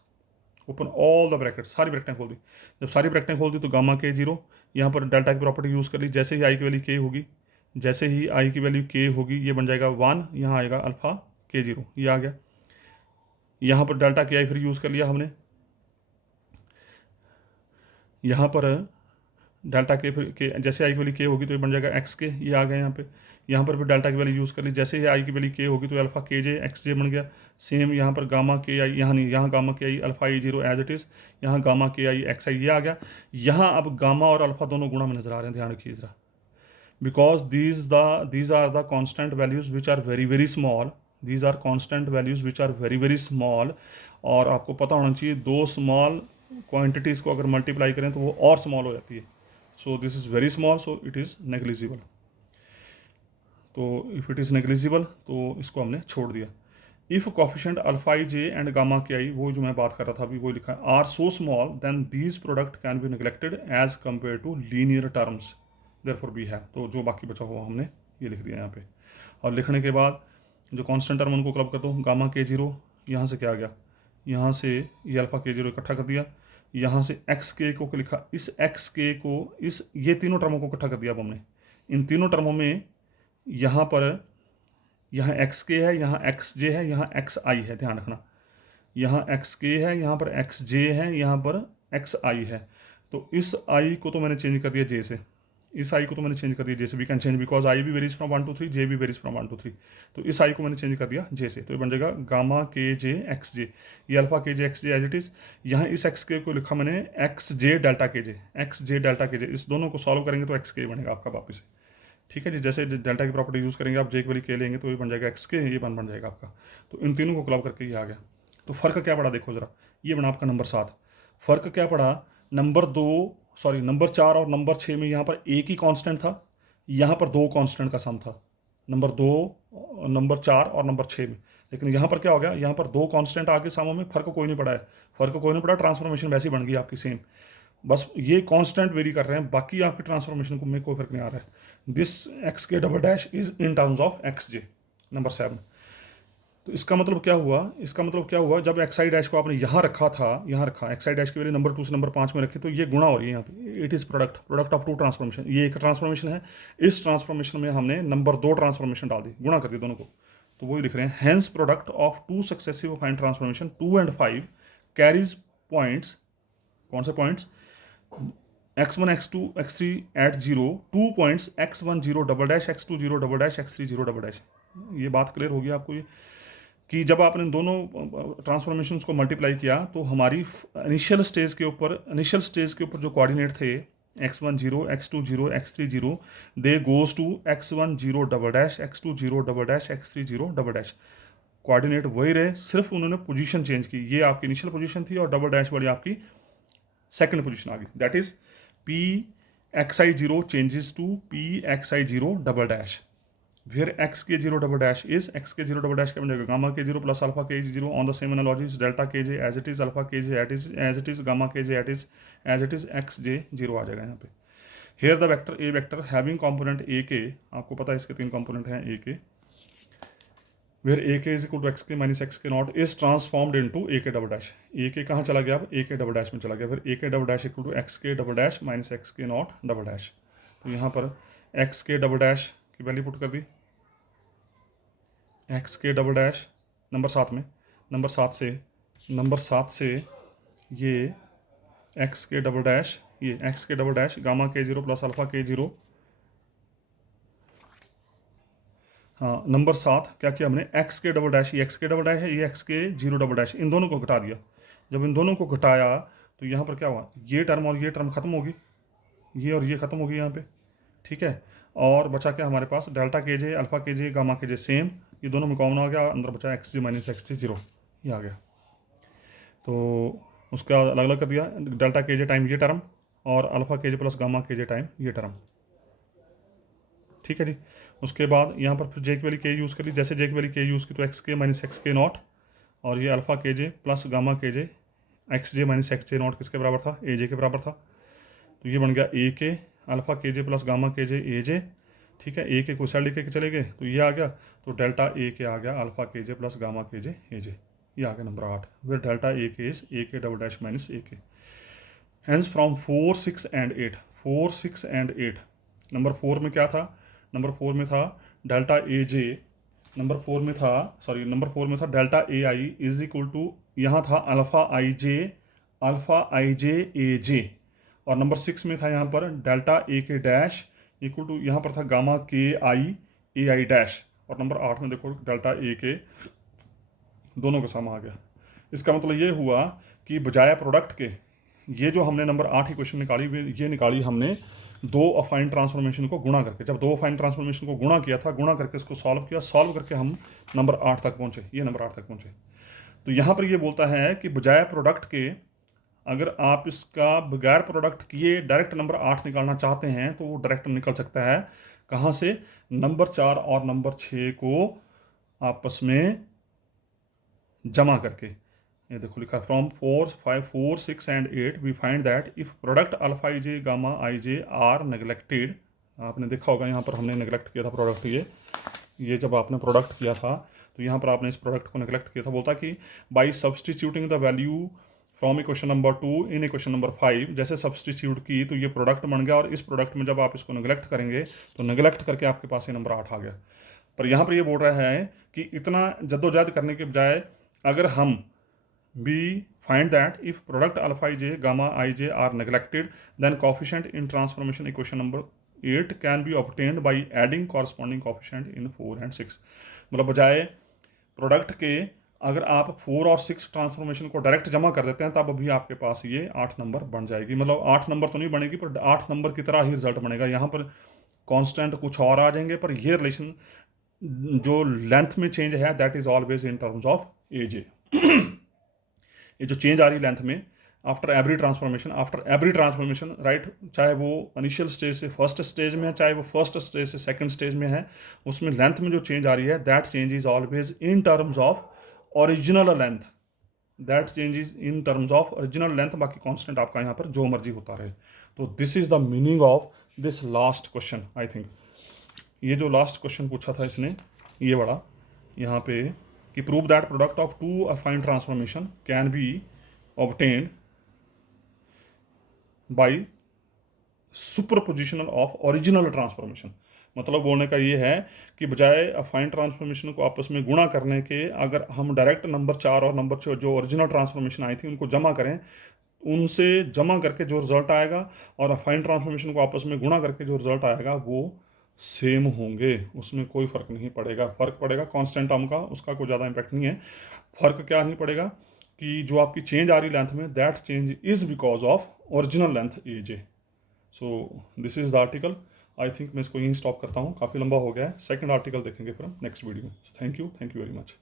open all the brackets, सारी ब्रैकेटें खोल दी। जब सारी ब्रैकेटें खोल दी तो गामा के जीरो, यहाँ पर डेल्टा की प्रॉपर्टी यूज़ कर ली, जैसे ही आई की वैल्यू के होगी, जैसे ही आई की वैल्यू के होगी ये बन जाएगा 1, यहाँ आएगा अल्फा के जीरो, ये आ गया। यहाँ पर डेल्टा के आई फिर यूज़ कर लिया हमने, यहाँ पर डेल्टा के फिर के जैसे आई की वैल्यू के होगी तो ये बन जाएगा एक्स के, ये आ गया यहाँ पे। यहाँ पर भी डेल्टा की वैल्यू यूज़ कर ली, जैसे ही आई की वैल्यू के होगी तो अल्फा के जे एक्स जे बन गया। सेम यहाँ पर गामा के आई, यहाँ नहीं, यहाँ gamma K I alpha I zero as it is, यहाँ gamma K I x I, ये आ गया। यहाँ अब गामा और अल्फा दोनों गुणा में नजर आ रहे हैं, ध्यान रखिए जरा, because these are the constant values which are very very small, these are constant values which are very very small। और आपको पता होना चाहिए दो स्मॉल क्वांटिटीज़ को अगर मल्टीप्लाई करें तो वो और स्मॉल हो जाती है। So this is very small, so it is negligible. तो इफ़ इट इज़ नेग्लिजिबल तो इसको हमने छोड़ दिया। If coefficient alpha I J and gamma K आई, वो जो मैं बात कर रहा था अभी वो लिखा है, are so small then these product can be neglected as compare to linear terms therefore B है। तो जो बाकी बचा हुआ हमने ये लिख दिया यहाँ पे, और लिखने के बाद जो कांस्टेंट टर्म उनको क्लब कर दो, गामा के जीरो, यहाँ से क्या आ गया, यहाँ से ये अल्फा के जीरो इकट्ठा कर दिया, यहाँ से एक्स के को लिखा, इस एक्स के को, इस ये तीनों टर्मों को इकट्ठा कर दिया अब हमने। इन तीनों टर्मों में यहाँ पर यहाँ एक्स के है, यहाँ एक्स जे है, यहाँ एक्स आई है, ध्यान रखना, यहाँ एक्स के है, यहाँ पर एक्स जे है, यहाँ पर एक्स आई है। तो इस आई को तो मैंने चेंज कर दिया जे से, इस आई को तो मैंने चेंज कर दिया जे से, we can change because I भी वेरीज फ्रॉम 1 to 3, जे भी वेरीज फ्रॉम 1 to 3। तो इस आई को मैंने चेंज कर दिया जे से, तो ये बन जाएगा गामा के जे एक्स जे, ये alpha K J X J as it is. यहाँ इस एक्स के को लिखा मैंने एक्स जे डेल्टा के जे, एक्स जे डेल्टा के जे, इस दोनों को सॉल्व करेंगे तो एक्स के बनेगा आपका वापस से। ठीक है जी, जैसे डेल्टा की प्रॉपर्टी यूज़ करेंगे आप, जे की वैल्यू के लेंगे तो ये बन जाएगा एक्स के, ये बन जाएगा आपका। तो इन तीनों को क्लब करके ये आ गया। तो फ़र्क क्या पड़ा देखो ज़रा, ये बना आपका नंबर 7। फ़र्क क्या पड़ा, नंबर 4 और नंबर 6 में यहाँ पर एक ही कांस्टेंट था, यहाँ पर दो कांस्टेंट का सम था, नंबर 2, नंबर 4 और नंबर 6 में। लेकिन यहाँ पर क्या हो गया, यहाँ पर दो कांस्टेंट आगे समों में फ़र्क कोई नहीं पड़ा है, फ़र्क कोई नहीं पड़ा, ट्रांसफॉर्मेशन वैसी बन गई आपकी सेम, बस ये कांस्टेंट वेरी कर रहे हैं, बाकी आपकी ट्रांसफॉर्मेशन को में कोई फर्क नहीं आ रहा है। This x K double dash is in terms of X J, number 7। तो इसका मतलब क्या हुआ, इसका मतलब क्या हुआ, जब एक्स आई डैश को आपने यहाँ रखा था, यहाँ रखा, एक्स आई डैश की वैल्यू नंबर 2 से नंबर 5 में रखी, तो ये गुणा हो रही है यहाँ पे, it is product of 2 transformation, ये एक ट्रांसफॉर्मेशन है, इस ट्रांसफॉर्मेशन में हमने नंबर 2 ट्रांसफॉर्मेशन डाल दी, गुणा कर दी दोनों को, तो वही लिख रहे हैं, hence product of 2 successive affine transformation 2 and 5 carries points, कौन से points, x1 x2 x3 at 0, 2 points x1 0 double dash, x2 0 double dash, x3 0 double dash. ये बात क्लियर होगी आपको ये, कि जब आपने दोनों ट्रांसफॉर्मेशंस को मल्टीप्लाई किया तो हमारी इनिशियल स्टेज के ऊपर जो कोऑर्डिनेट थे x1 0, x2 0, x3 0, they goes to x1 0 double dash, x2 0 double dash, x3 0 double dash. Coordinate वही रहे, सिर्फ उन्होंने पोजीशन चेंज की, ये आपकी इनिशियल पोजीशन थी और डबल डैश वाली आपकी सेकंड पोजीशन आ गई, that is P X I zero changes to P X I zero double dash, where X K zero double dash is, X K zero double dash क्या बन जाएगा, gamma K zero plus alpha K zero on the same analogy, delta K J as it is, alpha K J as it is, gamma K J as it is, X J zero आ जाएगा यहाँ पे। Here the vector A vector having component A K, आपको पता है इसके 3 component हैं ए के, वेयर ए के इज इक्वल टू एक्स के minus X K not is transformed into A K double dash, ए के कहाँ चला गया, अब ए के डबल डैश में चला गया, फिर A K double dash equal to X K double dash minus X K not double dash. तो यहाँ पर एक्स के डबल डैश की वैल्यू पुट कर दी, X K double dash number 7 में, नंबर 7 से ये एक्स के डबल डैश, ये X K double dash gamma K zero plus alpha K zero, हाँ नंबर 7 क्या किया हमने, एक्स के डबल डैश, ये एक्स के डबल डैश है, ये X K zero double dash, इन दोनों को घटा दिया। जब इन दोनों को घटाया तो यहाँ पर क्या हुआ, ये टर्म और ये टर्म खत्म होगी, ये और ये खत्म होगी यहाँ पे, ठीक है, और बचा क्या हमारे पास, डेल्टा के जे, अल्फा के जे, गामा के जे सेम, ये दोनों में कॉमन आ गया, अंदर बचा एक्स जी माइनस एक्स जी जीरो, ये आ गया। तो उसका अलग अलग कर दिया, डेल्टा के जे टाइम ये टर्म और अल्फा के जे प्लस गामा के जे टाइम ये टर्म, ठीक है जी। उसके बाद यहाँ पर फिर जे की वैल्यू के यूज़ करी, जैसे जे की वैल्यू के यूज़ की तो एक्स के माइनस एक्स के नॉट, और ये alpha K J plus gamma K J, X J minus X J not किसके बराबर था, ए जे के बराबर था, तो ये बन गया ए के, alpha K J plus gamma K J A जे, ठीक है, ए के कोई साइड लेके के चले गए तो ये आ गया, तो डेल्टा ए के आ गया alpha K J plus gamma K J A J, ये आ गया नंबर 8। फिर डेल्टा ए के is a K double dash minus A K. Hence from 4, 6 and 8, 4, 6 and 8, number 4 में क्या था, नंबर 4 में था डेल्टा ए जे, नंबर 4 में था, सॉरी नंबर 4 में था delta A I is equal to, यहाँ था alpha I J A J, और नंबर 6 में था यहाँ पर delta A K dash equal to, यहाँ पर था gamma K I A I dash, और नंबर 8 में देखो डेल्टा ए के दोनों का सम आ गया। इसका मतलब ये हुआ कि बजाय प्रोडक्ट के, ये जो हमने नंबर 8 इक्वेशन निकाली, ये निकाली हमने दो अफाइन ट्रांसफॉर्मेशन को गुणा करके। जब दो अफाइन ट्रांसफॉर्मेशन को गुणा किया था, गुणा करके इसको सॉल्व किया, सॉल्व करके हम नंबर 8 तक पहुंचे, ये नंबर 8 तक पहुंचे। तो यहाँ पर ये बोलता है कि बजाय प्रोडक्ट के, अगर आप इसका बगैर प्रोडक्ट किए डायरेक्ट नंबर 8 निकालना चाहते हैं तो वो डायरेक्ट निकल सकता है। कहाँ से, नंबर 4 और नंबर 6 को आपस में जमा करके। ये देखो लिखा, from 4, 5, 4, 6 and 8 we find that if product alpha I J gamma I J are neglected. आपने देखा होगा यहाँ पर हमने नेग्लेक्ट किया था प्रोडक्ट, ये जब आपने प्रोडक्ट किया था तो यहाँ पर आपने इस प्रोडक्ट को नेग्लेक्ट किया था। बोलता कि by substituting the value from equation number 2 in equation number 5, जैसे सब्सटीट्यूट की तो ये प्रोडक्ट बन गया, और इस प्रोडक्ट में जब आप इसको नेग्लेक्ट करेंगे तो नेग्लेक्ट करके आपके पास ये नंबर 8 आ गया। पर यहाँ पर ये बोल रहा है कि इतना जद्दोजहद करने के बजाय अगर हम be find that if product alpha I J gamma I J are neglected then coefficient in transformation equation number 8 can be obtained by adding corresponding coefficient in 4 and 6। मतलब बजाय प्रोडक्ट के अगर आप 4 और 6 ट्रांसफॉर्मेशन को डायरेक्ट जमा कर देते हैं तब अभी आपके पास ये 8 नंबर बन जाएगी। मतलब 8 नंबर तो नहीं बनेगी पर 8 नंबर की तरह ही रिजल्ट बनेगा। यहाँ पर कांस्टेंट कुछ और आ जाएंगे, पर ये रिलेशन जो लेंथ में चेंज है that is always in terms of A J. ये जो चेंज आ रही लेंथ में आफ्टर एवरी ट्रांसफॉर्मेशन, राइट, चाहे वो इनिशियल स्टेज से फर्स्ट स्टेज में है, चाहे वो फर्स्ट स्टेज से सेकंड स्टेज में है, उसमें लेंथ में जो चेंज आ रही है that change is always in terms of original length, that change is in terms of original length. बाकी कांस्टेंट आपका यहाँ पर जो मर्जी होता रहे। तो this is the meaning of this last question. I think ये जो लास्ट क्वेश्चन पूछा था इसने, ये बड़ा यहाँ पे कि prove that product of two affine transformation can be obtained by superpositional of original transformation. मतलब बोलने का ये है कि बजाय अफाइन ट्रांसफॉर्मेशन को आपस में गुणा करने के, अगर हम डायरेक्ट नंबर 4 और नंबर 6 जो ओरिजिनल ट्रांसफॉर्मेशन आई थी उनको जमा करें, उनसे जमा करके जो रिजल्ट आएगा और अफाइन ट्रांसफॉर्मेशन को आपस में गुणा करके जो रिजल्ट आएगा वो सेम होंगे, उसमें कोई फ़र्क नहीं पड़ेगा। फ़र्क पड़ेगा कांस्टेंट टर्म का, उसका कोई ज़्यादा इंपैक्ट नहीं है। फ़र्क क्या नहीं पड़ेगा कि जो आपकी चेंज आ रही लेंथ में that change is because of original length A J. So this is the article. I think मैं इसको यहीं स्टॉप करता हूँ, काफ़ी लंबा हो गया है। सेकंड आर्टिकल देखेंगे फिर हम नेक्स्ट वीडियो में। Thank you very much.